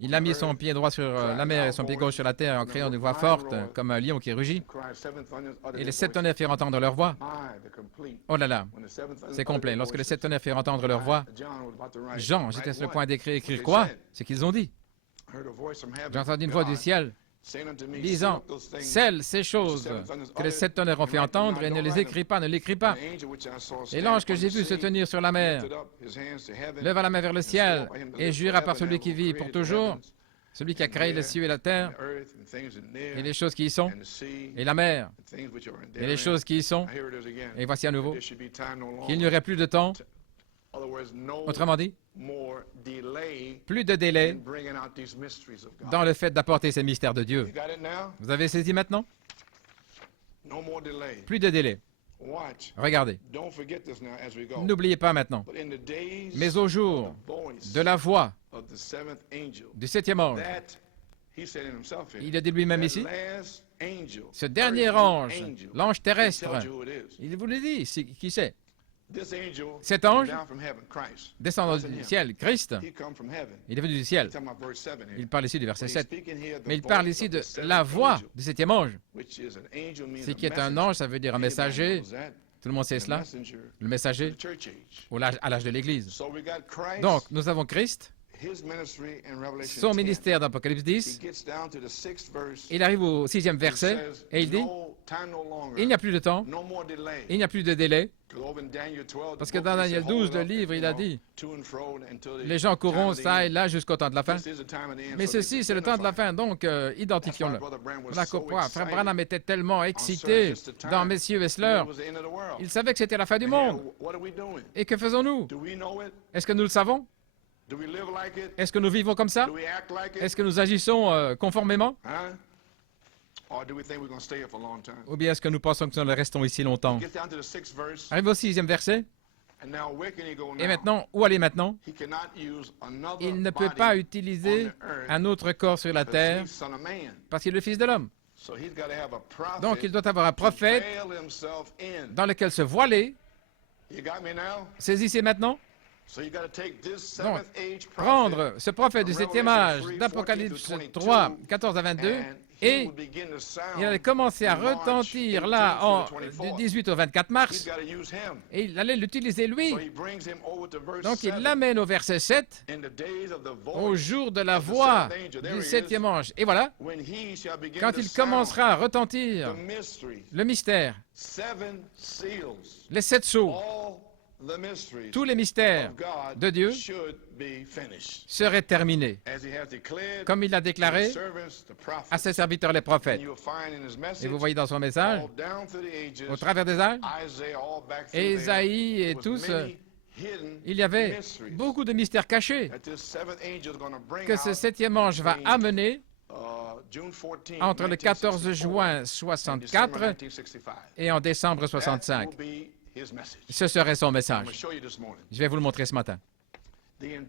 Il a mis son pied droit sur la mer et son pied gauche sur la terre en criant d'une voix forte, comme un lion qui rugit. Et les sept tonnerres firent entendre leur voix. Oh là là, c'est complet. Lorsque les sept tonnerres firent entendre leur voix, Jean, j'étais sur le point d'écrire quoi? Ce qu'ils ont dit. J'ai entendu une voix du ciel disant, scelle ces choses que les sept tonnerres ont fait entendre et ne les écris pas, ne l'écris pas. Et l'ange que j'ai vu se tenir sur la mer leva la main vers le ciel et jura par celui qui vit pour toujours, celui qui a créé les cieux et la terre, et les choses qui y sont, et la mer, et les choses qui y sont. Et voici à nouveau qu'il n'y aurait plus de temps, autrement dit, plus de délai dans le fait d'apporter ces mystères de Dieu. Vous avez saisi maintenant? Plus de délai. Regardez. N'oubliez pas maintenant. Mais au jour de la voix du septième ange, il a dit lui-même ici, ce dernier ange, l'ange terrestre, il vous le dit, qui c'est? Cet ange descendant du ciel, Christ, il est venu du ciel. Il parle ici du verset 7. Mais il parle ici de la voix du septième ange. Ce qui est un ange, ça veut dire un messager. Tout le monde sait cela. Le messager à l'âge de l'Église. Donc, nous avons Christ. Son ministère d'Apocalypse 10, il arrive au 6e verset et il dit, il n'y a plus de temps, il n'y a plus de délai, parce que dans Daniel 12, le livre, il a dit, les gens courront ça et là jusqu'au temps de la fin, mais ceci, c'est le temps de la fin, donc identifions-le. Voilà pourquoi Frère Branham était tellement excité dans Messieurs Wessler, il savait que c'était la fin du monde. Et que faisons-nous? Est-ce que nous le savons? Est-ce que nous vivons comme ça? Est-ce que nous agissons conformément? Ou bien est-ce que nous pensons que nous restons ici longtemps? Arrive au 6e verset. Et maintenant, où aller maintenant? Il ne peut pas utiliser un autre corps sur la terre parce qu'il est le Fils de l'homme. Donc, il doit avoir un prophète dans lequel se voiler. Saisissez maintenant. Donc, prendre ce prophète du 7e âge d'Apocalypse 3, 14 à 22, et il allait commencer à retentir là du 18 au 24 mars, et il allait l'utiliser lui. Donc, il l'amène au verset 7, au jour de la voix du 7e ange. Et voilà, quand il commencera à retentir le mystère, les 7 sceaux, tous les mystères de Dieu seraient terminés, comme il l'a déclaré à ses serviteurs les prophètes. Et vous voyez dans son message, au travers des âges, Ésaïe et tous, il y avait beaucoup de mystères cachés que ce 7e ange va amener entre le 14 juin 64 et en décembre 65. Ce serait son message. Je vais vous le montrer ce matin. Le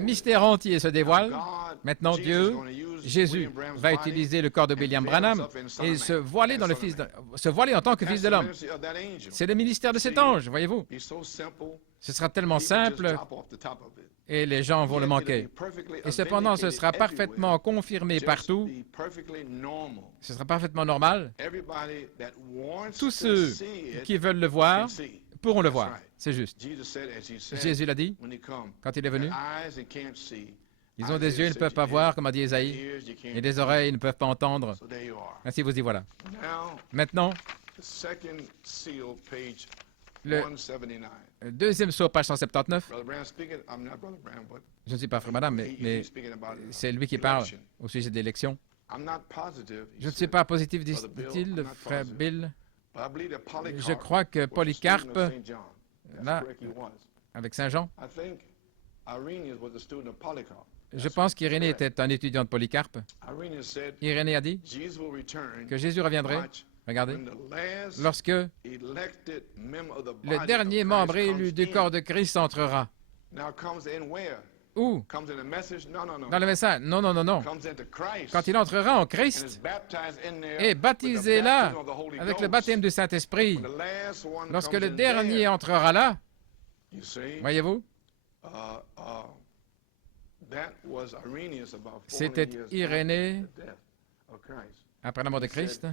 mystère entier se dévoile. Maintenant, Dieu, Jésus, va utiliser le corps de William Branham et se voiler en tant que fils de l'homme. C'est le ministère de cet ange, voyez-vous. Ce sera tellement simple et les gens vont le manquer. Et cependant, ce sera parfaitement confirmé partout. Ce sera parfaitement normal. Tous ceux qui veulent le voir pourront le voir. C'est juste. Jésus l'a dit quand il est venu. Ils ont des yeux, ils ne peuvent pas voir, comme a dit Ésaïe, et des oreilles, ils ne peuvent pas entendre. Ainsi vous y voilà. Maintenant, le deuxième sceau, page 179. Je ne suis pas frère madame, mais c'est lui qui parle au sujet de l'élection. Je ne suis pas positif, dit-il, frère Bill. Je crois que Polycarpe, là, avec Saint Jean, je pense qu'Irénée était un étudiant de Polycarpe. Irénée a dit que Jésus reviendrait. Regardez, lorsque le dernier membre élu du corps de Christ entrera. Où? Dans le message. Non, non, non, non. Quand il entrera en Christ et baptisé là avec le baptême du Saint-Esprit, lorsque le dernier entrera là, voyez-vous, c'était Irénée après la mort de Christ.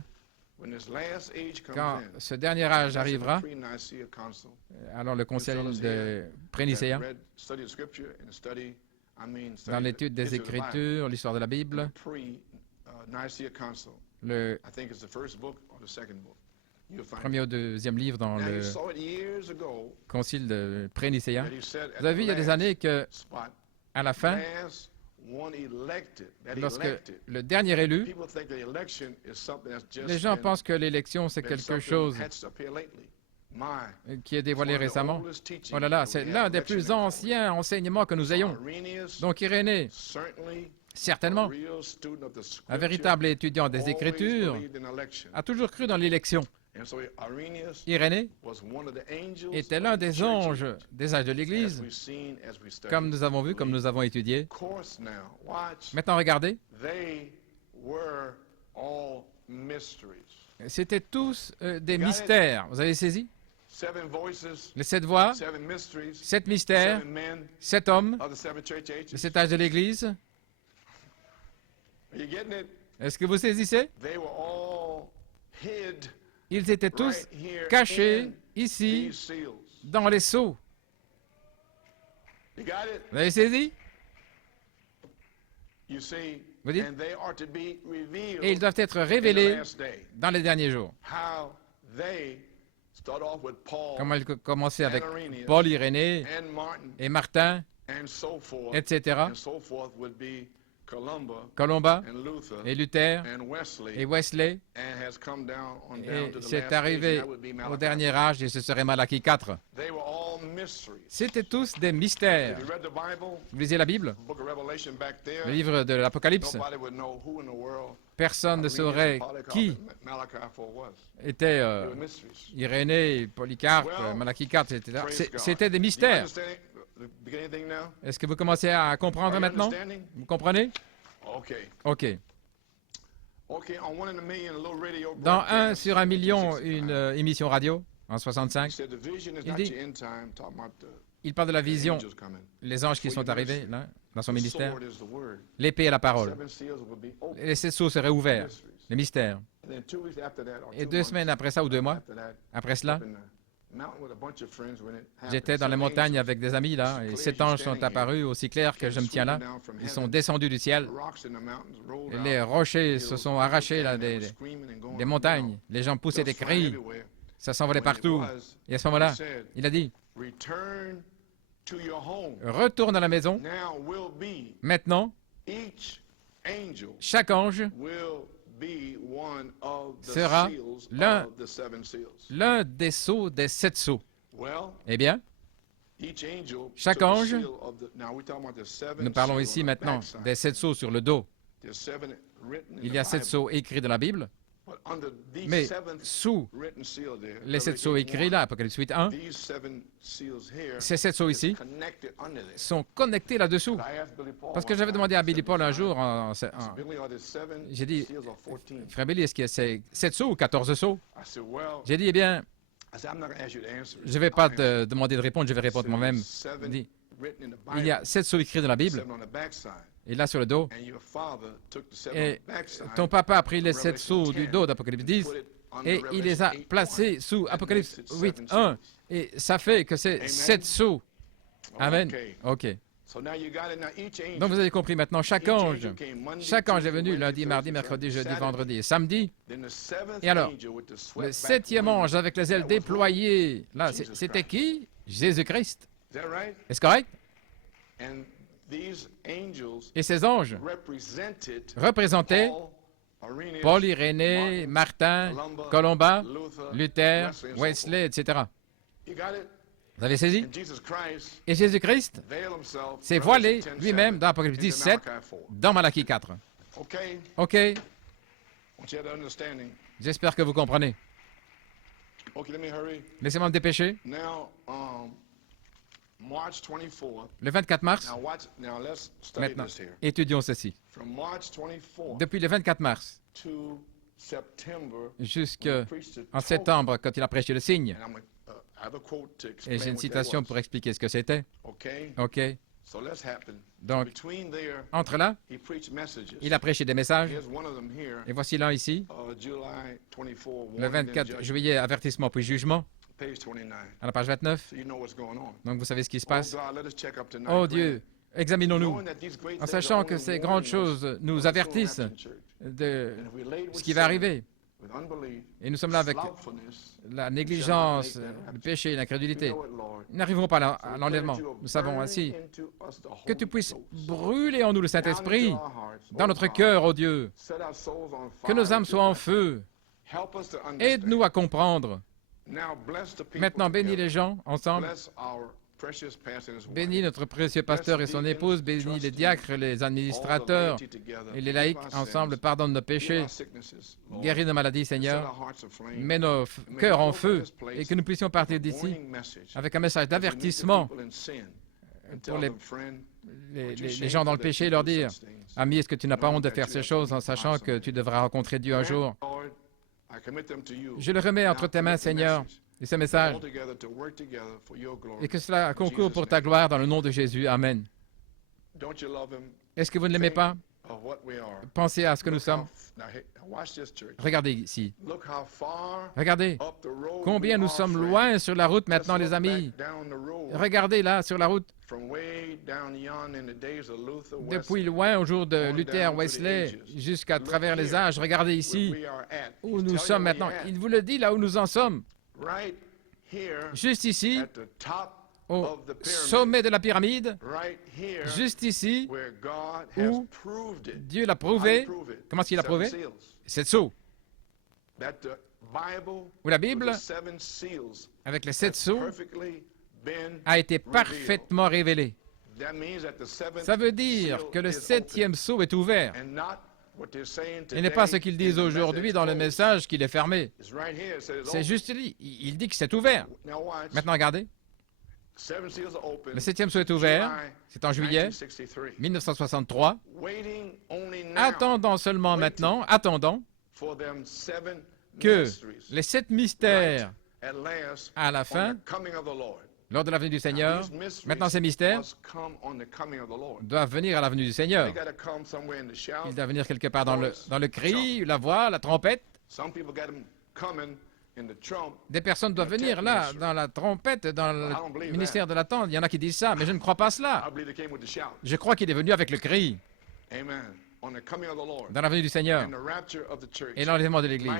Quand ce dernier âge arrivera, alors le concile de Prénicéa, dans l'étude des Écritures, l'histoire de la Bible, le premier ou deuxième livre dans le concile de Prénicéa, vous avez vu il y a des années que à la fin, lorsque le dernier élu, les gens pensent que l'élection, c'est quelque chose qui est dévoilé récemment. Oh là là, c'est l'un des plus anciens enseignements que nous ayons. Donc Irénée, certainement, un véritable étudiant des Écritures, a toujours cru dans l'élection. Irénée était l'un des anges des âges de l'Église, comme nous avons vu, comme nous avons étudié. Maintenant, regardez. C'étaient tous des mystères. Vous avez saisi? Les 7 voix, 7 mystères, 7 hommes de cet âge de l'Église. Est-ce que vous saisissez? Ils étaient tous cachés ici, dans les sceaux. Vous avez saisi? Vous dites? Et ils doivent être révélés dans les derniers jours. Comment ils commençaient avec Paul, Irénée et Martin, etc. Colomba et Luther et Wesley. Et c'est arrivé au dernier âge et ce serait Malachie 4. C'était tous des mystères. Vous lisez la Bible, le livre de l'Apocalypse. Personne ne saurait qui était Irénée, Polycarpe, Malachie 4, etc. C'était des mystères. Est-ce que vous commencez à comprendre maintenant? Vous comprenez? OK. Dans 1 sur 1 million, une émission radio, en 65, il parle de la vision, les anges qui sont arrivés là, dans son ministère. L'épée est la parole. Les 7 sceaux seraient ouverts, les mystères. Et 2 semaines après ça, ou 2 mois, après cela, j'étais dans les montagnes avec des amis, là, et 7 anges sont apparus aussi clairs que je me tiens là. Ils sont descendus du ciel. Et les rochers se sont arrachés là, des montagnes. Les gens poussaient des cris. Ça s'envolait partout. Et à ce moment-là, il a dit, retourne à la maison. Maintenant, chaque ange sera l'un des sceaux des 7 sceaux. Eh bien, chaque ange, nous parlons ici maintenant des 7 sceaux sur le dos. Il y a 7 sceaux écrits dans la Bible, mais sous les 7 sceaux écrits là, Apocalypse 8.1, ces 7 sceaux ici sont connectés là-dessous. Parce que j'avais demandé à Billy Paul un jour, j'ai dit, frère Billy, est-ce qu'il y a 7 sceaux ou 14 sceaux? J'ai dit, eh bien, je ne vais pas te demander de répondre, je vais répondre moi-même. Il y a 7 sceaux écrits dans la Bible. Et là, sur le dos, et ton papa a pris les 7 sceaux du dos d'Apocalypse 10 et il les a placés sous Apocalypse 8.1. Et ça fait que c'est 7 sceaux. Amen. OK. Donc vous avez compris maintenant, chaque ange est venu lundi, mardi, mercredi, jeudi, vendredi et samedi. Et alors, le 7e ange avec les ailes déployées, là, c'était qui? Jésus-Christ. Est-ce correct? Et ces anges représentaient Paul, Irénée, Martin, Colomba, Luther, Wesley, etc. Vous avez saisi? Et Jésus-Christ s'est voilé lui-même dans Apocalypse 17, dans Malachie 4. OK. J'espère que vous comprenez. Laissez-moi me dépêcher. Le 24 mars, maintenant, étudions ceci. Depuis le 24 mars jusqu'en septembre, quand il a prêché le signe, et j'ai une citation pour expliquer ce que c'était. OK. Donc, entre là, il a prêché des messages, et voici l'un ici, le 24 juillet, avertissement puis jugement, à la page 29. Donc, vous savez ce qui se passe. Oh Dieu, examinons-nous, en sachant que ces grandes choses nous avertissent de ce qui va arriver. Et nous sommes là avec la négligence, le péché, l'incrédulité. Nous n'arriverons pas à l'enlèvement. Nous savons ainsi que tu puisses brûler en nous le Saint-Esprit, dans notre cœur, ô Dieu, que nos âmes soient en feu. Aide-nous à comprendre. Maintenant, bénis les gens ensemble. Bénis notre précieux pasteur et son épouse, bénis les diacres, les administrateurs et les laïcs ensemble, pardonne nos péchés, guéris nos maladies, Seigneur, mets nos cœurs en feu et que nous puissions partir d'ici avec un message d'avertissement pour les gens dans le péché, leur dire, ami, est-ce que tu n'as pas honte de faire ces choses en sachant que tu devras rencontrer Dieu un jour? Je le remets entre tes mains, Seigneur, et ce message, et que cela concourt pour ta gloire dans le nom de Jésus. Amen. Est-ce que vous ne l'aimez pas? Pensez à ce que nous sommes. Regardez ici. Regardez combien nous sommes loin sur la route maintenant, les amis. Regardez là, sur la route. Depuis loin, au jour de Luther, Wesley, jusqu'à travers les âges. Regardez ici où nous sommes maintenant. Il vous le dit là où nous en sommes. Juste ici, au sommet de la pyramide, juste ici, où Dieu l'a prouvé. Comment est-ce qu'il l'a prouvé? C'est sceau. Où la Bible, avec les 7 sceaux, a été parfaitement révélée. Ça veut dire que le 7e sceau est ouvert. Et n'est pas ce qu'ils disent aujourd'hui dans le message qu'il est fermé. C'est juste lui. Il dit que c'est ouvert. Maintenant, regardez. Le 7e sceau est ouvert. C'est en juillet 1963. Attendons seulement maintenant, attendons que les 7 mystères à la fin, lors de la venue du Seigneur, maintenant ces mystères doivent venir à la venue du Seigneur. Ils doivent venir quelque part dans le cri, la voix, la trompette. Des personnes doivent venir là, dans la trompette, dans le ministère de l'attente. Il y en a qui disent ça, mais je ne crois pas cela. Je crois qu'il est venu avec le cri. Dans la venue du Seigneur et l'enlèvement de l'Église.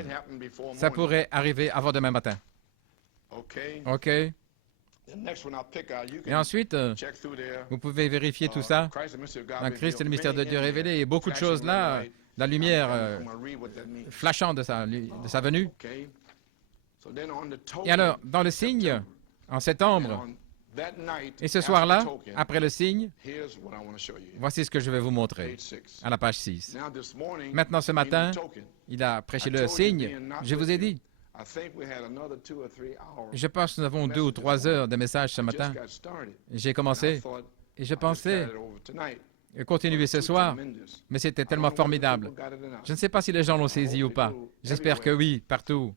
Ça pourrait arriver avant demain matin. OK. Et ensuite, vous pouvez vérifier tout ça dans Christ et le mystère de Dieu révélé. Et beaucoup de choses là, la lumière flashant de sa venue. Et alors, dans le signe, en septembre, et ce soir-là, après le signe, voici ce que je vais vous montrer à la page 6. Maintenant, ce matin, il a prêché le signe. Je vous ai dit, je pense que nous avons 2 ou 3 heures de message ce matin. J'ai commencé et je pensais continuer ce soir, mais c'était tellement formidable. Je ne sais pas si les gens l'ont saisi ou pas. J'espère que oui, partout.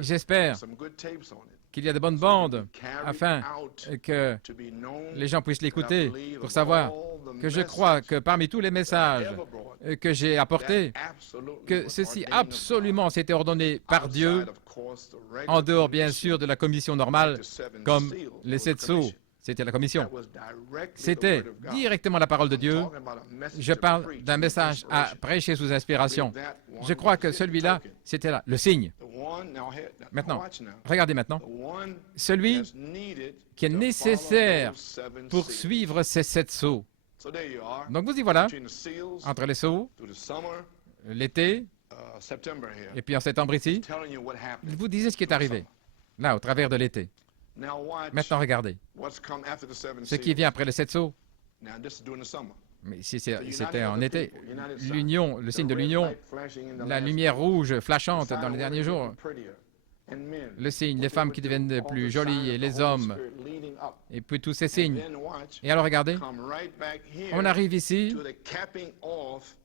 J'espère qu'il y a de bonnes bandes afin que les gens puissent l'écouter pour savoir que je crois que parmi tous les messages que j'ai apportés, que ceci absolument s'était ordonné par Dieu, en dehors bien sûr de la commission normale, comme les 7 sceaux. C'était la commission. C'était directement la parole de Dieu. Je parle d'un message à prêcher sous inspiration. Je crois que celui-là, c'était là, le signe. Maintenant, regardez maintenant. Celui qui est nécessaire pour suivre ces 7 sceaux. Donc vous y voilà, entre les sceaux, l'été, et puis en septembre ici, il vous disait ce qui est arrivé, là, au travers de l'été. Maintenant, regardez. Ce qui vient après les 7 sceaux. Mais si c'était en été, l'union, le signe de l'union, la lumière rouge flashante dans les derniers jours, le signe, les femmes qui deviennent plus jolies et les hommes, et puis tous ces signes. Et alors, regardez, on arrive ici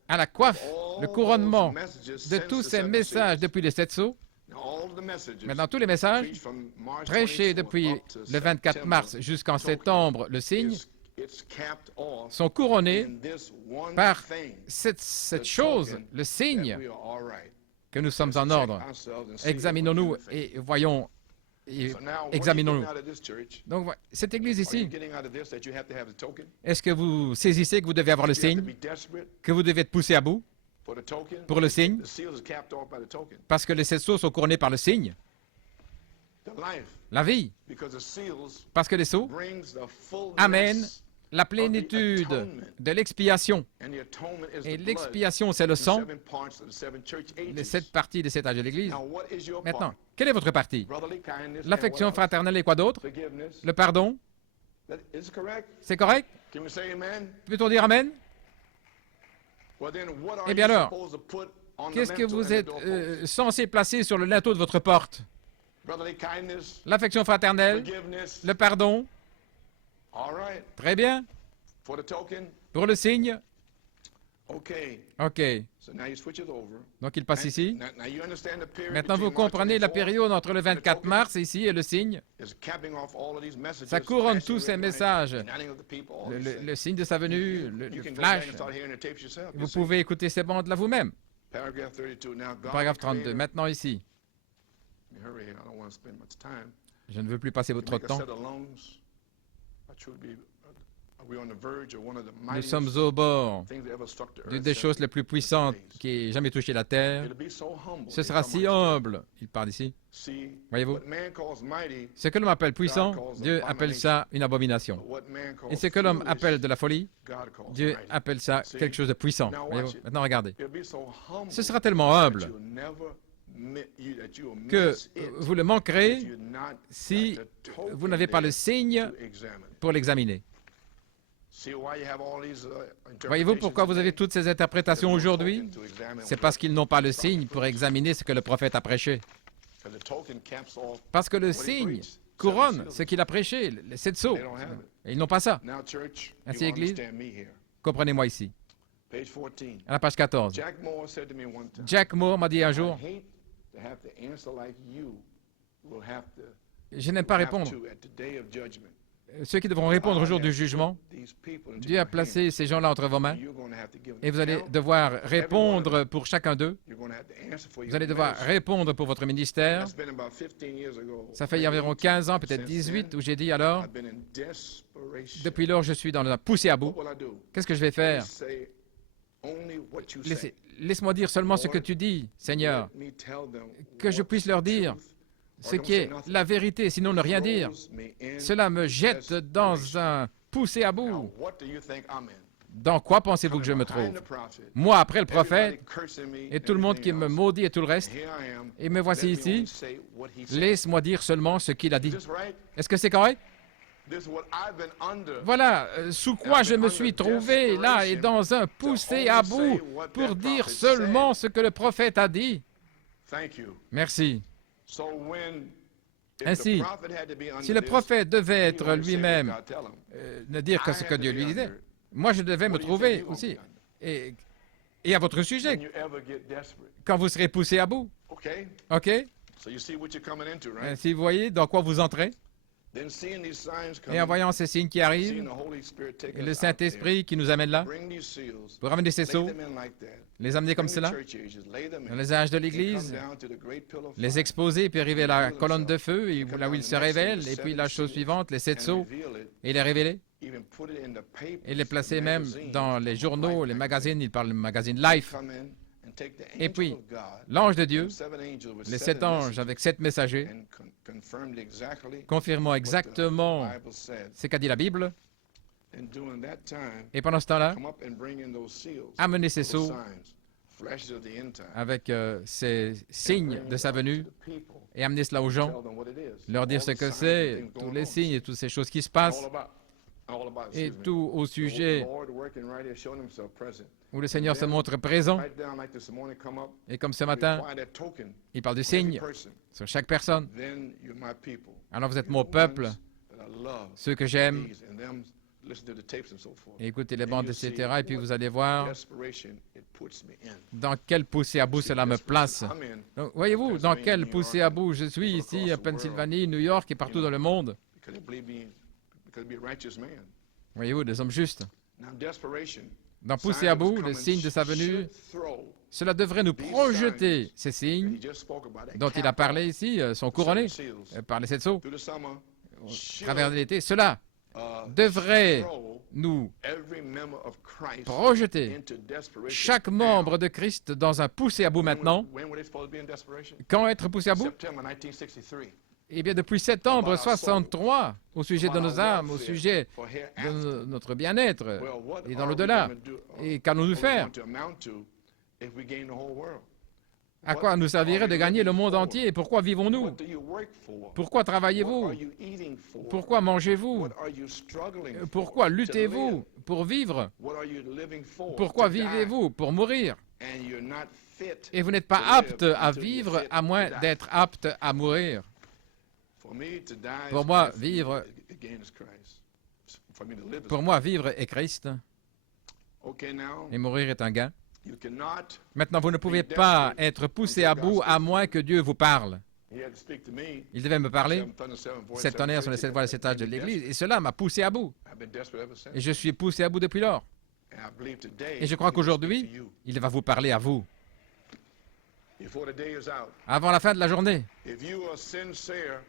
à la coiffe, le couronnement de tous ces messages depuis les 7 sceaux. Maintenant, tous les messages prêchés depuis le 24 mars jusqu'en septembre, le signe, sont couronnés par cette chose, le signe, que nous sommes en ordre. Examinons-nous et voyons, examinons-nous. Donc, cette église ici, est-ce que vous saisissez que vous devez avoir le signe, que vous devez être poussé à bout? pour le signe, parce que les 7 sceaux sont couronnés par le signe. La vie, parce que les sceaux amènent la plénitude de l'expiation. Et l'expiation, c'est le sang, les 7 parties des 7 âges de l'Église. Maintenant, quelle est votre partie? L'affection fraternelle et quoi d'autre? Le pardon? C'est correct? Peut-on dire Amen? Eh bien alors, qu'est-ce que vous êtes censé placer sur le linteau de votre porte? L'affection fraternelle, le pardon. Très bien. Pour le signe. OK. Donc il passe ici. Maintenant vous comprenez la période entre le 24 mars ici et le signe. Ça couronne tous ces messages. Le signe de sa venue, le flash. Vous pouvez écouter ces bandes là vous-même. Paragraphe 32. Maintenant ici. Je ne veux plus passer votre temps. Nous sommes au bord d'une des choses les plus puissantes qui ait jamais touché la terre. Ce sera si humble. Il parle ici. Voyez-vous? Ce que l'homme appelle puissant, Dieu appelle ça une abomination. Et ce que l'homme appelle de la folie, Dieu appelle ça quelque chose de puissant. Voyez-vous? Maintenant, regardez. Ce sera tellement humble que vous le manquerez si vous n'avez pas le signe pour l'examiner. Voyez-vous pourquoi vous avez toutes ces interprétations aujourd'hui? C'est parce qu'ils n'ont pas le signe pour examiner ce que le prophète a prêché. Parce que le signe couronne ce qu'il a prêché, les 7 sceaux. Et ils n'ont pas ça. Ainsi, Église, comprenez-moi ici. À la page 14. Jack Moore m'a dit un jour, je n'aime pas répondre. Ceux qui devront répondre au jour du jugement, Dieu a placé ces gens-là entre vos mains et vous allez devoir répondre pour chacun d'eux. Vous allez devoir répondre pour votre ministère. Ça fait environ 15 ans, peut-être 18, où j'ai dit alors, depuis lors, je suis dans la poussée à bout. Qu'est-ce que je vais faire? Laisse-moi dire seulement ce que tu dis, Seigneur, que je puisse leur dire ce qui est la vérité, sinon ne rien dire. Cela me jette dans un poussé à bout. Dans quoi pensez-vous que je me trouve? Moi, après le prophète, et tout le monde qui me maudit et tout le reste, et me voici ici, laisse-moi dire seulement ce qu'il a dit. Est-ce que c'est correct? Voilà sous quoi je me suis trouvé là et dans un poussé à bout pour dire seulement ce que le prophète a dit. Merci. Ainsi, si le prophète devait être lui-même, ne dire que ce que Dieu lui disait, moi je devais me trouver aussi. Et à votre sujet, quand vous serez poussé à bout. OK? Ainsi, vous voyez dans quoi vous entrez. Et en voyant ces signes qui arrivent, et le Saint-Esprit qui nous amène là, pour ramener ces sceaux, les amener comme cela, dans les âges de l'Église, les exposer, puis arriver à la colonne de feu, et là où ils se révèlent, et puis la chose suivante, les 7 sceaux, et les révéler, et les placer même dans les journaux, les magazines, il parle du magazine Life. Et puis, l'ange de Dieu, les 7 anges avec 7 messagers, confirmant exactement ce qu'a dit la Bible. Et pendant ce temps-là, amener ces sceaux avec ces signes de sa venue et amener cela aux gens, leur dire ce que c'est, tous les signes et toutes ces choses qui se passent, et tout au sujet où le Seigneur se montre présent. Et comme ce matin, il parle du signe sur chaque personne. Alors vous êtes mon peuple, ceux que j'aime. Écoutez les bandes, etc. Et puis vous allez voir dans quel poussé à bout cela me place. Donc, voyez-vous, dans quel poussé à bout je suis ici à Pennsylvanie, New York et partout dans le monde. Voyez-vous, des hommes justes. Dans poussé à bout, le signe de sa venue, cela devrait nous projeter ces signes dont il a parlé ici, sont couronnés par les 7 sceaux. Au travers de l'été, cela devrait nous projeter chaque membre de Christ dans un poussé à bout maintenant. Quand être poussé à bout? Eh bien, depuis septembre 1963, au sujet de nos âmes, au sujet de notre bien-être et dans l'au-delà. Et qu'allons-nous faire? À quoi nous servirait de gagner le monde entier? Pourquoi vivons-nous? Pourquoi travaillez-vous? Pourquoi mangez-vous? Pourquoi luttez-vous pour vivre? Pourquoi vivez-vous pour mourir? Et vous n'êtes pas apte à vivre à moins d'être apte à mourir. Pour moi, vivre est Christ. Et mourir est un gain. Maintenant, vous ne pouvez pas être poussé à bout à moins que Dieu vous parle. Il devait me parler. 7 tonnerres sur les 7 voies et 7 âges de l'Église. Et cela m'a poussé à bout. Et je suis poussé à bout depuis lors. Et je crois qu'aujourd'hui, il va vous parler à vous. Avant la fin de la journée.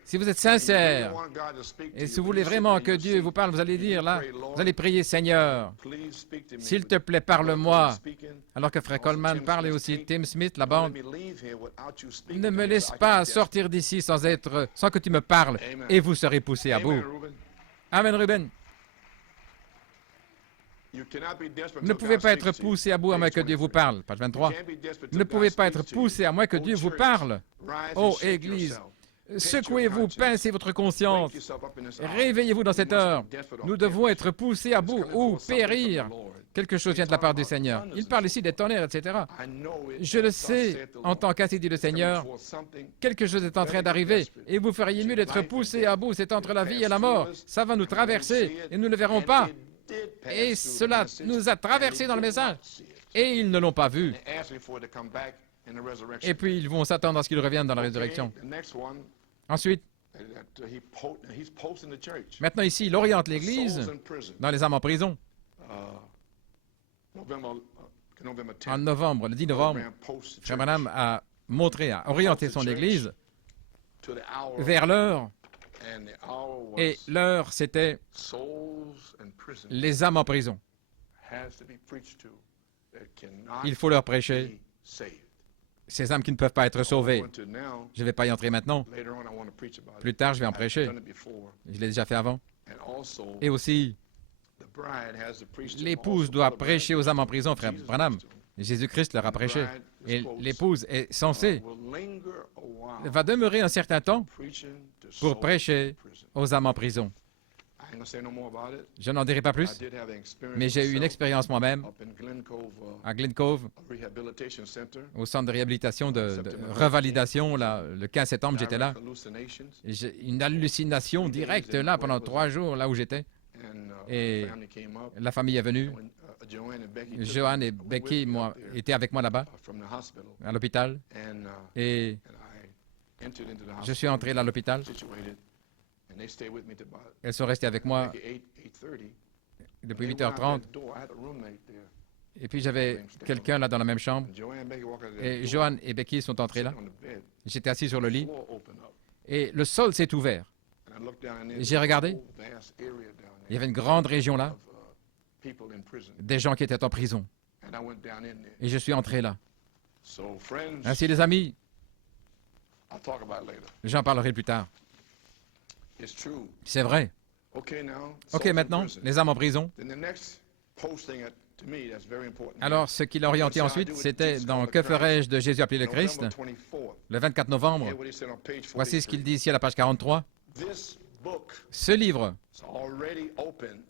Si vous êtes sincère et si vous voulez vraiment que Dieu vous parle, vous allez dire là, vous allez prier, Seigneur, s'il te plaît, parle-moi. Alors que Frère Coleman parle et aussi Tim Smith, la bande, ne me laisse pas sortir d'ici sans que tu me parles et vous serez poussé à bout. Amen, Ruben. Ne pouvez pas être poussé à bout à moins que Dieu vous parle. Page 23. Ne pouvez pas être poussé à moins que Dieu vous parle. Ô Église, secouez-vous, pincez votre conscience. Réveillez-vous dans cette heure. Nous devons être poussés à bout ou périr. Quelque chose vient de la part du Seigneur. Il parle ici des tonnerres, etc. Je le sais, en tant qu'ainsi dit le Seigneur, quelque chose est en train d'arriver et vous feriez mieux d'être poussé à bout. C'est entre la vie et la mort. Ça va nous traverser et nous ne le verrons pas. Et cela nous a traversés dans le message. Et ils ne l'ont pas vu. Et puis ils vont s'attendre à ce qu'ils reviennent dans la résurrection. Ensuite, maintenant ici, il oriente l'Église dans les âmes en prison. En novembre, le 10 novembre, Frère Branham a orienté son Église vers l'heure. Et l'heure, c'était les âmes en prison. Il faut leur prêcher ces âmes qui ne peuvent pas être sauvées. Je ne vais pas y entrer maintenant. Plus tard, je vais en prêcher. Je l'ai déjà fait avant. Et aussi, l'épouse doit prêcher aux âmes en prison, Frère Branham. Jésus-Christ leur a prêché. Et l'épouse est censée, va demeurer un certain temps pour prêcher aux âmes en prison. Je n'en dirai pas plus, mais j'ai eu une expérience moi-même à Glen Cove, au centre de réhabilitation, de revalidation. Là, le 15 septembre, j'étais là. Et j'ai une hallucination directe là pendant 3 jours, là où j'étais. Et la famille est venue. Joanne et Becky étaient avec moi là-bas, à l'hôpital. Et je suis entré là à l'hôpital. Elles sont restées avec moi depuis 8h30. Et puis j'avais quelqu'un là dans la même chambre. Et Joanne et Becky sont entrés là. J'étais assis sur le lit. Et le sol s'est ouvert. J'ai regardé. Il y avait une grande région là. Des gens qui étaient en prison. Et je suis entré là. Ainsi, les amis, j'en parlerai plus tard. C'est vrai. OK, maintenant, les âmes en prison. Alors, ce qu'il a orienté ensuite, c'était dans « Que ferais-je de Jésus appelé le Christ ?» le 24 novembre. Voici ce qu'il dit ici à la page 43. Ce livre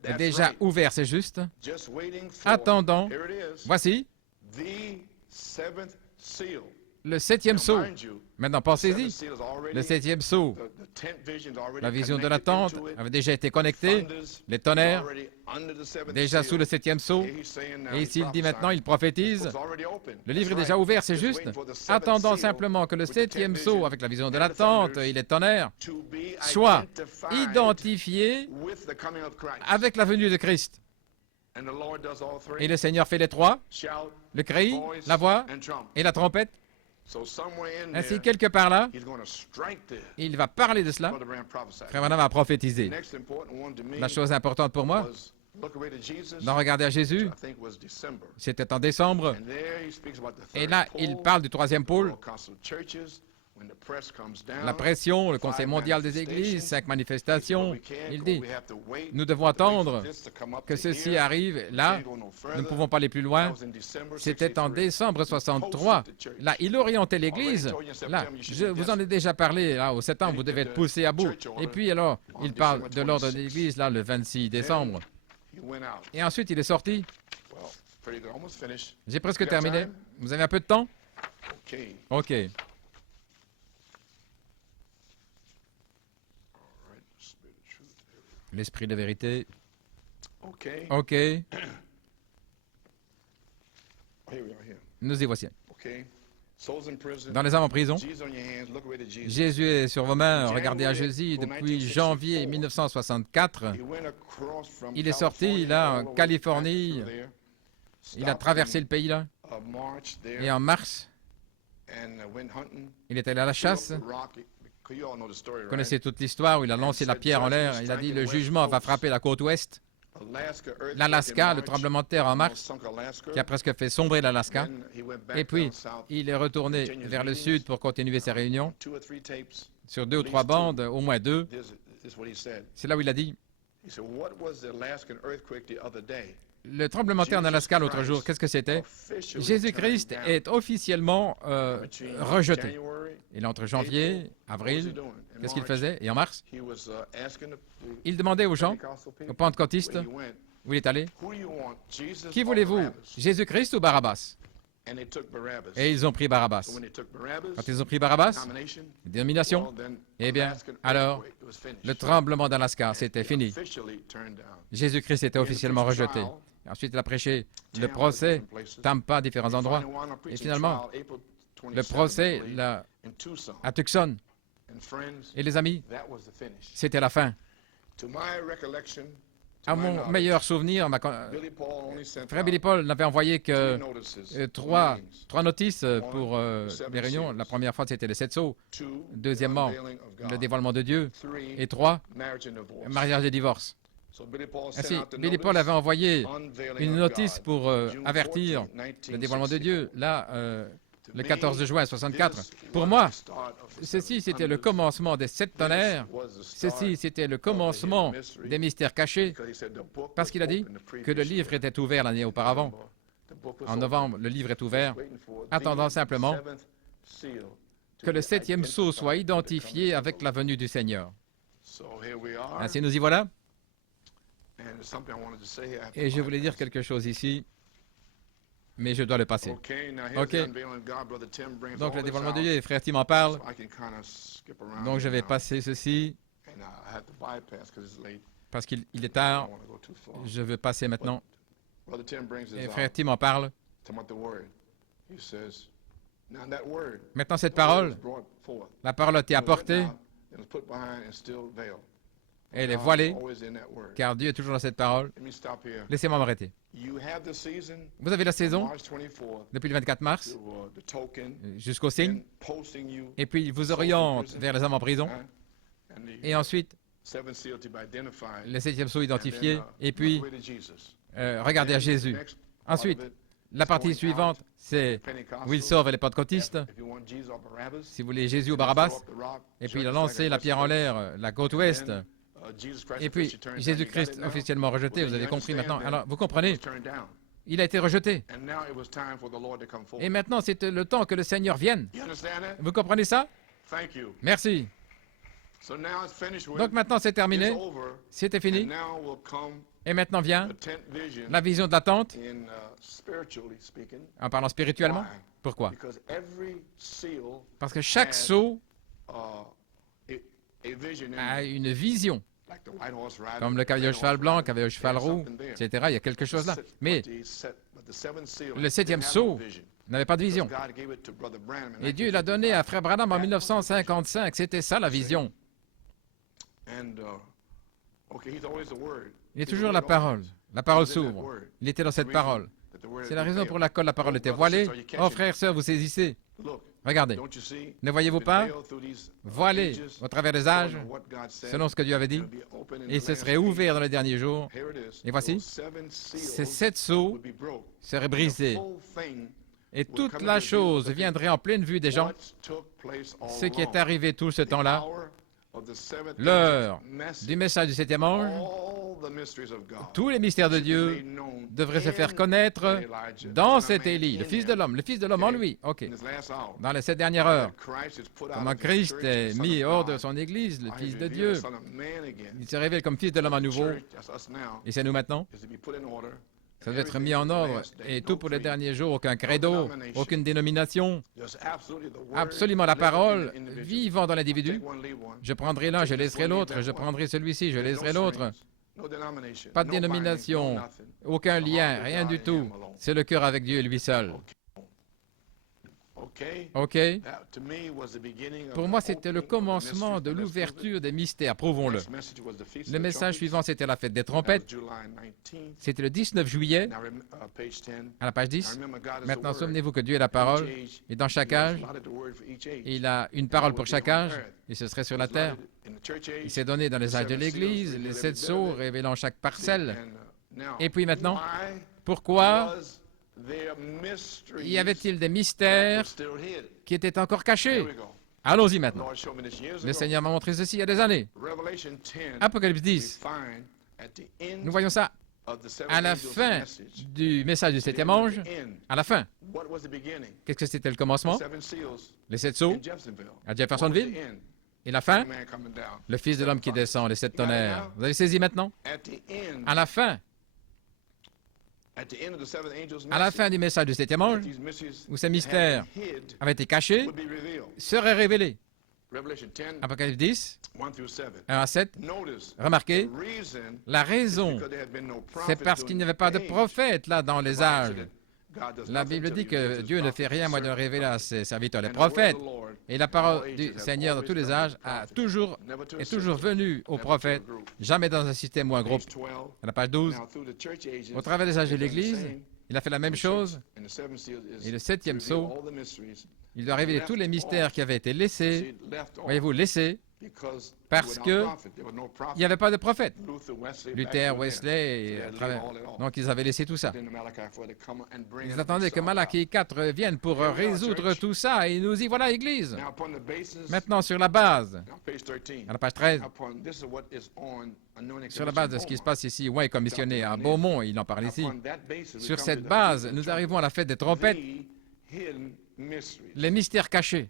est déjà ouvert, c'est juste. Attendant, voici le 7e sceau. Maintenant, pensez-y. Le 7e sceau, la vision de la tente avait déjà été connectée. Les tonnerres, déjà sous le 7e sceau. Et ici, il dit maintenant, il prophétise. Le livre est déjà ouvert, c'est juste. Attendant simplement que le 7e sceau, avec la vision de la tente et les tonnerres, soit identifié avec la venue de Christ. Et le Seigneur fait les 3, le cri, la voix et la trompette. Ainsi, quelque part là, il va parler de cela. Frère Branham a prophétisé. La chose importante pour moi, d'en regarder à Jésus, c'était en décembre. Et là, il parle du troisième pôle. La pression, le Conseil mondial des églises, 5 manifestations. Il dit, nous devons attendre que ceci arrive. Là, nous ne pouvons pas aller plus loin. C'était en décembre 63. Là, il orientait l'Église. Là, je vous en ai déjà parlé. Là, au septembre, vous devez être poussé à bout. Et puis, alors, il parle de l'ordre de l'Église, là, le 26 décembre. Et ensuite, il est sorti. J'ai presque terminé. Vous avez un peu de temps? OK. L'esprit de vérité. OK. Nous y voici. Dans les âmes en prison. Jésus est sur vos mains. Regardez à Jésus depuis janvier 1964. Il est sorti là en Californie. Il a traversé le pays là. Et en mars, il est allé à la chasse. Vous connaissez toute l'histoire où il a lancé la pierre en l'air. Il a dit le jugement va frapper la côte ouest. L'Alaska, le tremblement de terre en mars, qui a presque fait sombrer l'Alaska. Et puis, il est retourné vers le sud pour continuer ses réunions. Sur 2 ou 3 bandes, au moins 2. C'est là où il a dit le tremblement de terre en Alaska l'autre jour, qu'est-ce que c'était? Jésus-Christ est officiellement rejeté. Il est entre janvier, avril, qu'est-ce qu'il faisait? Et en mars, il demandait aux gens, aux pentecôtistes, où il est allé, qui voulez-vous, Jésus-Christ ou Barabbas? Et ils ont pris Barabbas. Quand ils ont pris Barabbas, dénomination, eh bien, alors, le tremblement d'Alaska, c'était fini. Jésus-Christ était officiellement rejeté. Ensuite, il a prêché le procès, Tampa, différents endroits. Et finalement, le procès là, à Tucson. Et les amis, c'était la fin. À mon meilleur souvenir, frère Billy Paul n'avait envoyé que trois notices pour les réunions. La première fois, c'était les 7 sceaux. Deuxièmement, le dévoilement de Dieu. Et 3, mariage et divorce. Ainsi, Billy Paul avait envoyé une notice pour avertir le dévoilement de Dieu, là, le 14 juin 64. Pour moi, ceci, c'était le commencement des 7 tonnerres. Ceci, c'était le commencement des mystères cachés, parce qu'il a dit que le livre était ouvert l'année auparavant. En novembre, le livre est ouvert, attendant simplement que le 7e sceau soit identifié avec la venue du Seigneur. Ainsi, nous y voilà. Et je voulais dire quelque chose ici, mais je dois le passer. OK. Donc, le dévoilement de Dieu, et frère Tim en parle. Donc, je vais passer ceci, parce qu'il est tard. Je veux passer maintenant. Et frère Tim en parle. Maintenant, cette parole, la parole a été apportée. Elle est voilée, car Dieu est toujours dans cette parole. Laissez-moi m'arrêter. Vous avez la saison, depuis le 24 mars, jusqu'au signe, et puis il vous oriente vers les hommes en prison, et ensuite, le 7e sceau identifié, et puis, regardez à Jésus. Ensuite, la partie suivante, c'est où il sauve les pentecôtistes. Si vous voulez Jésus ou Barabbas, et puis il a lancé la pierre en l'air, la côte ouest. Et puis, Jésus-Christ officiellement rejeté, vous avez compris maintenant. Alors, vous comprenez, il a été rejeté. Et maintenant, c'est le temps que le Seigneur vienne. Vous comprenez ça? Merci. Donc maintenant, c'est terminé. C'était fini. Et maintenant vient la vision d'attente, en parlant spirituellement. Pourquoi? Parce que chaque sceau a une vision. Comme le cavalier au cheval blanc, le cavalier au cheval roux, etc. Il y a quelque chose là. Mais le 7e sceau n'avait pas de vision. Et Dieu l'a donné à frère Branham en 1955. C'était ça la vision. Il est toujours la parole. La parole s'ouvre. Il était dans cette parole. C'est la raison pour laquelle la parole était voilée. Oh frère, sœur, vous saisissez. Regardez, ne voyez-vous pas? Voilé au travers des âges, selon ce que Dieu avait dit, et ce serait ouvert dans les derniers jours. Et voici, ces 7 sceaux seraient brisés, et toute la chose viendrait en pleine vue des gens. Ce qui est arrivé tout ce temps-là, l'heure du message du 7e ange, tous les mystères de Dieu devraient se faire connaître dans cet Élie, le Fils de l'homme en lui. OK. Dans les 7 dernières heures, comment Christ est mis hors de son Église, le Fils de Dieu. Il se révèle comme Fils de l'homme à nouveau. Et c'est nous maintenant. Ça doit être mis en ordre. Et tout pour les derniers jours, aucun credo, aucune dénomination. Absolument la parole, vivant dans l'individu. Je prendrai l'un, je laisserai l'autre. Je prendrai celui-ci, je laisserai l'autre. Pas de dénomination, aucun lien, rien du tout. C'est le cœur avec Dieu, lui seul. OK? Pour moi, c'était le commencement de l'ouverture des mystères, prouvons-le. Le message suivant, c'était la fête des trompettes. C'était le 19 juillet, à la page 10. Maintenant, souvenez-vous que Dieu est la parole, et dans chaque âge, il a une parole pour chaque âge, et ce serait sur la terre. Il s'est donné dans les âges de l'Église, les 7 sceaux révélant chaque parcelle. Et puis maintenant, pourquoi y avait-il des mystères qui étaient encore cachés? Allons-y maintenant. Le Seigneur m'a montré ceci il y a des années. Apocalypse 10. Nous voyons ça à la fin du message du 7e ange. À la fin. Qu'est-ce que c'était le commencement? Les 7 sceaux à Jeffersonville. Et la fin? Le Fils de l'homme qui descend, les 7 tonnerres. Vous avez saisi maintenant? À la fin. À la fin du message du 7e ange, où ces mystères avaient été cachés, seraient révélés. Apocalypse 10, 1 à 7. Remarquez, la raison, c'est parce qu'il n'y avait pas de prophète là dans les âges. La Bible dit que Dieu ne fait rien moins de révéler à ses serviteurs les prophètes. Et la parole du Seigneur dans tous les âges est toujours venue aux prophètes, jamais dans un système ou un groupe. À la page 12, au travers des âges de l'Église, il a fait la même chose. Et le 7e sceau, il doit révéler tous les mystères qui avaient été laissés, voyez-vous, laissés, parce qu'il n'y avait pas de prophète. Luther, Wesley, donc ils avaient laissé tout ça. Ils attendaient que Malachie 4 vienne pour résoudre tout ça, et nous y voilà, Église. Maintenant, sur la base, à la page 13, sur la base de ce qui se passe ici, ouais, commissionné à Beaumont, il en parle ici. Sur cette base, nous arrivons à la fête des trompettes. Les mystères cachés.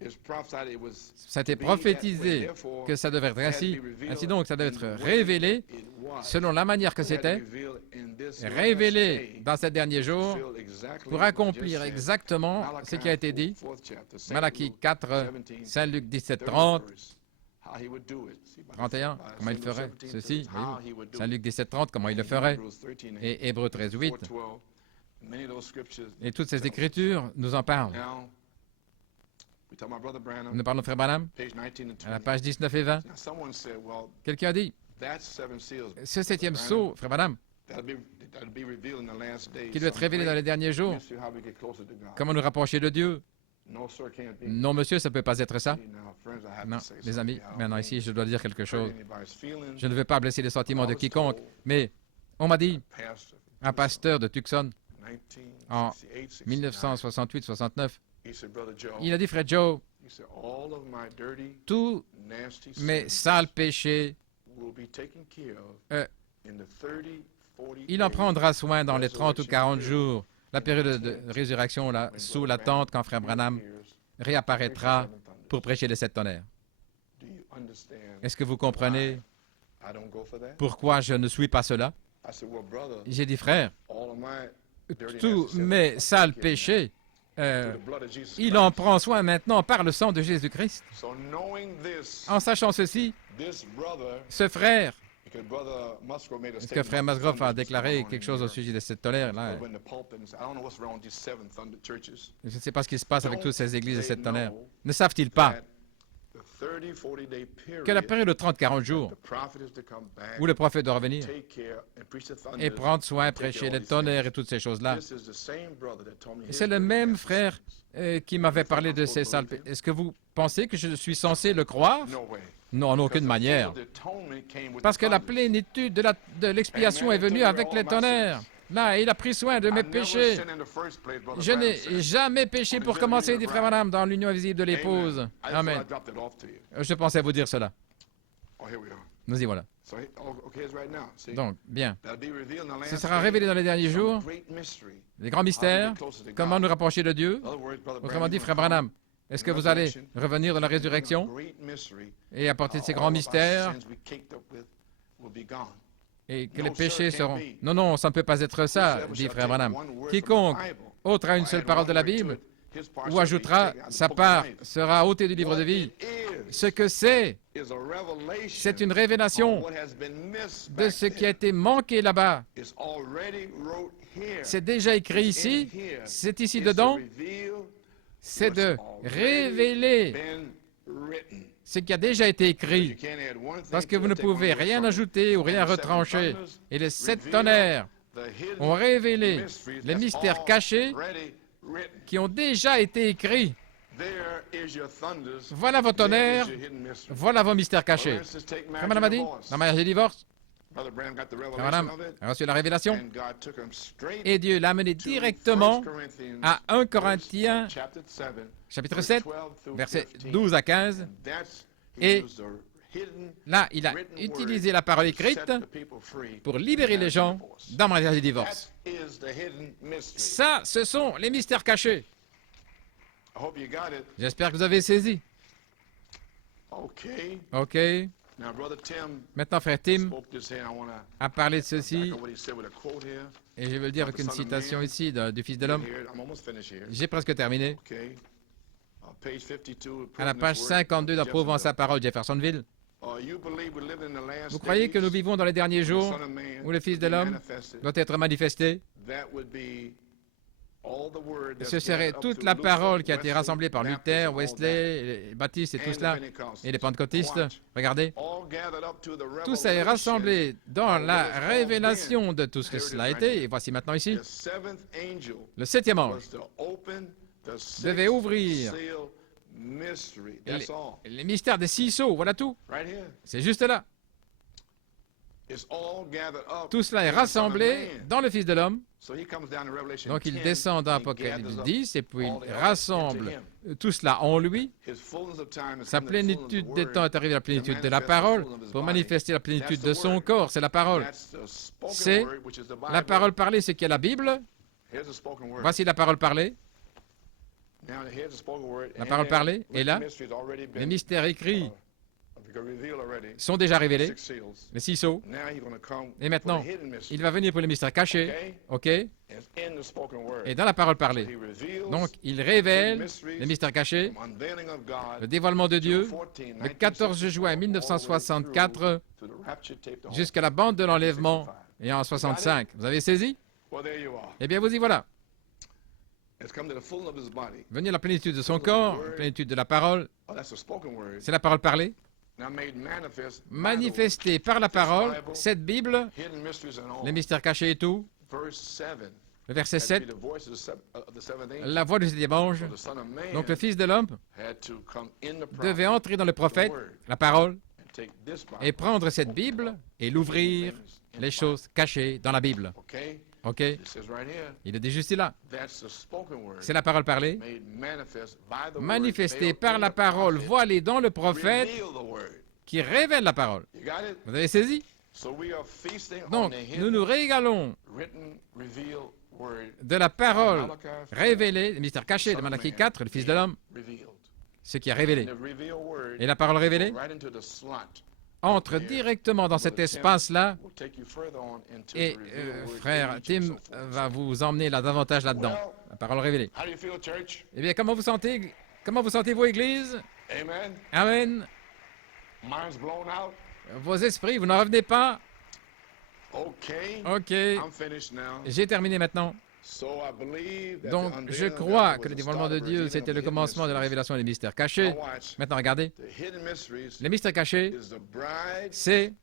Ça a été prophétisé que ça devait être ainsi. Ainsi donc, ça devait être révélé selon la manière que c'était, révélé dans ces derniers jours pour accomplir exactement ce qui a été dit. Malachie 4, Saint Luc 17, 30, 31, comment il ferait ceci, voyez-vous. Saint Luc 17, 30, comment il le ferait. Et Hébreux 13, 8. Et toutes ces écritures nous en parlent. Nous parlons de Frère Branham, à la page 19 et 20. Quelqu'un a dit, ce 7e sceau, Frère Branham, qui doit être révélé dans les derniers jours, comment nous rapprocher de Dieu? Non, monsieur, ça ne peut pas être ça. Non, les amis, maintenant ici, je dois dire quelque chose. Je ne veux pas blesser les sentiments de quiconque, mais on m'a dit, un pasteur de Tucson, en 1968-69, il a dit, Frère Joe, tous mes sales péchés, il en prendra soin dans les 30 ou 40 jours, la période de résurrection là, sous la tente, quand Frère Branham réapparaîtra pour prêcher les 7 tonnerres. Est-ce que vous comprenez pourquoi je ne suis pas cela? J'ai dit, frère, tous mes sales péchés, il en prend soin maintenant par le sang de Jésus-Christ. En sachant ceci, ce frère, est-ce que Frère Musgrove a déclaré quelque chose au sujet de cette tonnerre là? Je ne sais pas ce qui se passe avec toutes ces églises de cette tonnerre. Ne savent-ils pas que la période de 30-40 jours où le prophète doit revenir et prendre soin, prêcher les tonnerres et toutes ces choses-là. C'est le même frère qui m'avait parlé de ces salpes. Est-ce que vous pensez que je suis censé le croire? Non, en aucune manière. Parce que la plénitude de l'expiation est venue avec les tonnerres. Là, il a pris soin de mes péchés. Je n'ai jamais péché pour commencer, dit Frère Branham, dans l'union invisible de l'épouse. Amen. Je pensais vous dire cela. Nous y voilà. Donc, bien. Ce sera révélé dans les derniers jours, les grands mystères, comment nous rapprocher de Dieu. Autrement dit, Frère Branham, est-ce que vous allez revenir dans la résurrection et apporter ces grands mystères et que les péchés seront... Non, non, ça ne peut pas être ça, dit Frère Branham. Quiconque ôtera une seule parole de la Bible ou ajoutera sa part sera ôté du livre de vie. Ce que c'est une révélation de ce qui a été manqué là-bas. C'est déjà écrit ici, c'est ici dedans. C'est de révéler ce qui a déjà été écrit, parce que vous ne pouvez rien ajouter ou rien retrancher. Et les 7 tonnerres ont révélé les mystères cachés qui ont déjà été écrits. Voilà vos tonnerres, voilà vos mystères cachés. Comme on m'a dit, dans mariage et divorce, Madame a reçu la révélation et Dieu l'a amené directement à 1 Corinthiens chapitre 7, versets 12 à 15. Et là, il a utilisé la parole écrite pour libérer les gens dans mariage et divorce. Ça, ce sont les mystères cachés. J'espère que vous avez saisi. OK. Maintenant, frère Tim a parlé de ceci, et je vais le dire avec une citation ici du Fils de l'homme. J'ai presque terminé. À la page 52 d'Approuvant sa parole, Jeffersonville. Vous croyez que nous vivons dans les derniers jours où le Fils de l'homme doit être manifesté? Ce serait toute la parole qui a été rassemblée par Luther, Wesley, les baptistes et tout cela, et les pentecôtistes. Regardez, tout ça est rassemblé dans la révélation de tout ce que cela a été. Et voici maintenant ici, le 7e ange devait ouvrir les mystères des 6 sceaux, voilà tout. C'est juste là. Tout cela est rassemblé dans le Fils de l'homme. Donc il descend dans Apocalypse 10 et puis il rassemble tout cela en lui. Sa plénitude des temps est arrivée à la plénitude de la parole pour manifester la plénitude de son corps. C'est la parole. C'est la parole parlée, c'est qui est la Bible. Voici la parole parlée. La parole parlée est là. Les mystères écrits sont déjà révélés, les 6 sceaux. Et maintenant, il va venir pour les mystères cachés, OK? Et dans la parole parlée. Donc, il révèle les mystères cachés, le dévoilement de Dieu, le 14 juin 1964, jusqu'à la bande de l'enlèvement, et en 65. Vous avez saisi? Eh bien, vous y voilà. Venir à la plénitude de son corps, la plénitude de la parole, c'est la parole parlée. Manifesté par la parole, cette Bible, les mystères cachés et tout. Le verset 7, la voix du 7e ange, donc le Fils de l'homme, devait entrer dans le prophète, la parole, et prendre cette Bible et l'ouvrir, les choses cachées dans la Bible. OK? Il est dit juste là. C'est la parole parlée, manifestée par la parole voilée dans le prophète qui révèle la parole. Vous avez saisi? Donc, nous nous régalons de la parole révélée, le mystère caché de Malachie 4, le Fils de l'homme, ce qui est révélé. Et la parole révélée entre directement dans cet espace-là, et frère Tim va vous emmener là davantage là-dedans, la parole révélée. Eh bien, comment vous sentez-vous, Église? Amen. Vos esprits, vous n'en revenez pas? OK. J'ai terminé maintenant. Donc, je crois que le dévoilement de Dieu, c'était le commencement de la révélation des mystères cachés. Maintenant, regardez. Les mystères cachés, c'est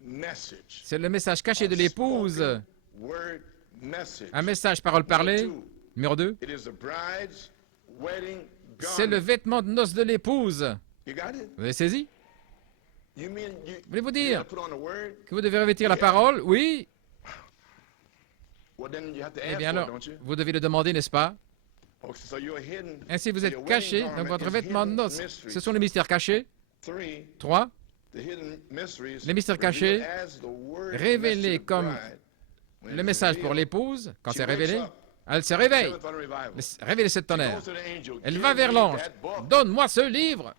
le message caché de l'épouse. Un message parole parlée. Numéro 2. C'est le vêtement de noces de l'épouse. Vous avez saisi? Voulez-vous dire que vous devez revêtir la parole? Oui. Eh bien alors, vous devez le demander, n'est-ce pas? Ainsi, vous êtes caché dans votre vêtement de noces. Ce sont les mystères cachés. 3. Les mystères cachés, révélés comme le message pour l'épouse, quand c'est révélé, elle se réveille. Réveille cette tonnerre. Elle va vers l'ange. Donne-moi ce livre.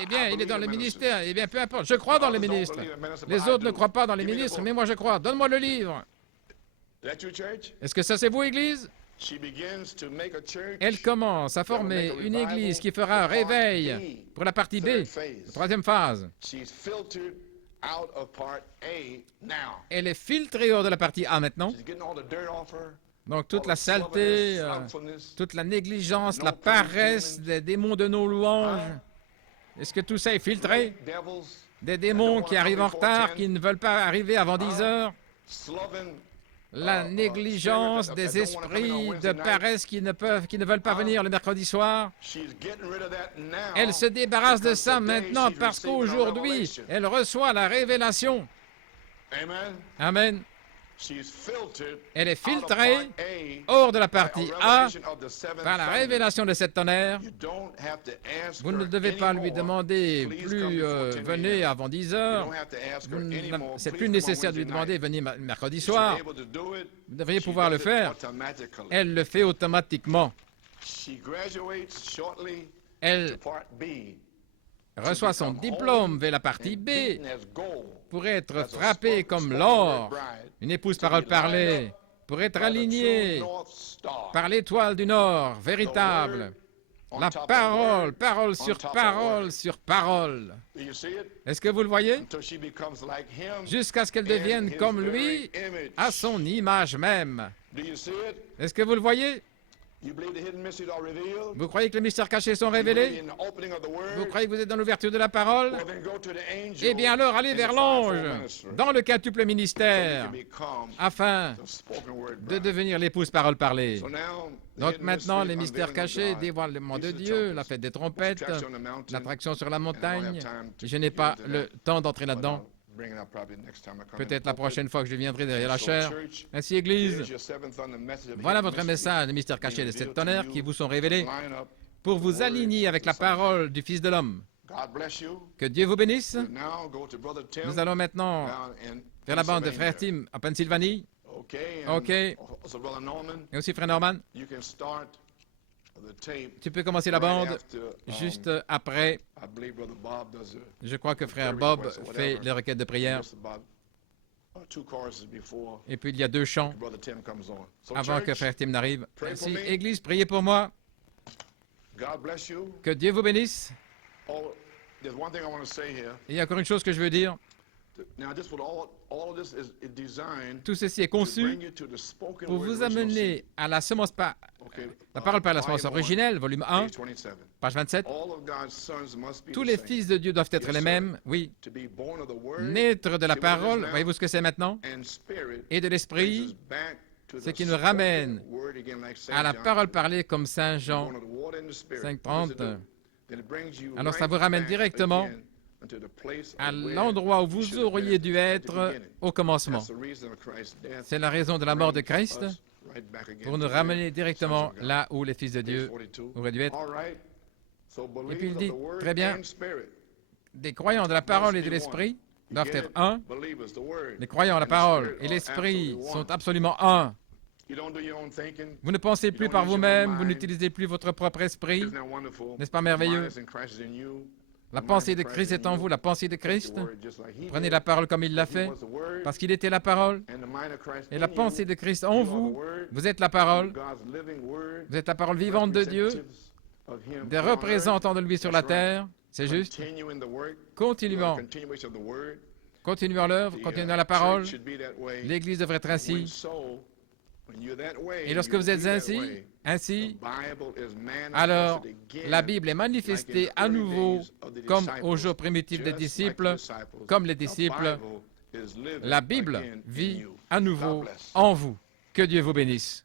Eh bien, il est dans le ministère. Eh bien, peu importe. Je crois dans les ministres. Les autres ne croient pas dans les ministres, mais moi je crois. Donne-moi le livre. Est-ce que ça c'est vous, Église? Elle commence à former une Église qui fera un réveil pour la partie B, la troisième phase. Elle est filtrée hors de la partie A maintenant. Donc toute la saleté, toute la négligence, la paresse des démons de nos louanges. Est-ce que tout ça est filtré? Des démons qui arrivent en retard, qui ne veulent pas arriver avant 10 heures. La négligence des esprits de paresse qui ne veulent pas venir le mercredi soir. Elle se débarrasse de ça maintenant parce qu'aujourd'hui, elle reçoit la révélation. Amen. Elle est filtrée hors de la partie A par la révélation de cette tonnerre. Vous ne devez pas lui demander plus venez avant 10 heures. C'est plus nécessaire de lui demander venez mercredi soir. Vous devriez pouvoir le faire. Elle le fait automatiquement. Elle reçoit son diplôme vers la partie B pour être frappée comme l'or, une épouse parole parlée, pour être alignée par l'étoile du Nord, véritable. La parole, parole sur parole sur parole. Est-ce que vous le voyez? Jusqu'à ce qu'elle devienne comme lui, à son image même. Est-ce que vous le voyez? Vous croyez que les mystères cachés sont révélés? Vous croyez que vous êtes dans l'ouverture de la parole? Eh bien alors, allez vers l'ange, dans le quintuple ministère, afin de devenir l'épouse parole parlée. Donc maintenant, les mystères cachés, dévoilement de Dieu, la fête des trompettes, l'attraction sur la montagne. Je n'ai pas le temps d'entrer là-dedans. Peut-être la prochaine fois que je viendrai derrière la chair. Ainsi, Église, voilà votre message, les mystères cachés de cette tonnerre qui vous sont révélés pour vous aligner avec la parole du Fils de l'homme. Que Dieu vous bénisse. Nous allons maintenant vers la bande de Frère Tim en Pennsylvanie. OK. Et aussi Frère Norman. Tu peux commencer la bande juste après. Je crois que Frère Bob fait les requêtes de prière. Et puis il y a 2 chants avant que Frère Tim n'arrive. Ainsi, Église, priez pour moi. Que Dieu vous bénisse. Et il y a encore une chose que je veux dire. Tout ceci est conçu pour vous amener à la semence la parole par la semence originelle, volume 1, page 27. Tous les fils de Dieu doivent être les mêmes, oui. Naître de la parole, voyez-vous ce que c'est maintenant? Et de l'esprit, ce qui nous ramène à la parole parlée comme Saint Jean 5,30. Alors ça vous ramène directement à l'endroit où vous auriez dû être au commencement. C'est la raison de la mort de Christ, pour nous ramener directement là où les fils de Dieu auraient dû être. Et puis il dit, très bien, des croyants de la parole et de l'esprit doivent être un. Les croyants, la parole et l'esprit sont absolument un. Vous ne pensez plus par vous-même, vous n'utilisez plus votre propre esprit. N'est-ce pas merveilleux? La pensée de Christ est en vous, la pensée de Christ. Prenez la parole comme il l'a fait, parce qu'il était la parole. Et la pensée de Christ en vous, vous êtes la parole. Vous êtes la parole vivante de Dieu, des représentants de lui sur la terre. C'est juste. Continuant continuez en l'œuvre, continuez dans la parole. L'Église devrait être ainsi. Et lorsque vous êtes ainsi, alors la Bible est manifestée à nouveau comme au jour primitif des disciples, comme les disciples. La Bible vit à nouveau en vous. Que Dieu vous bénisse.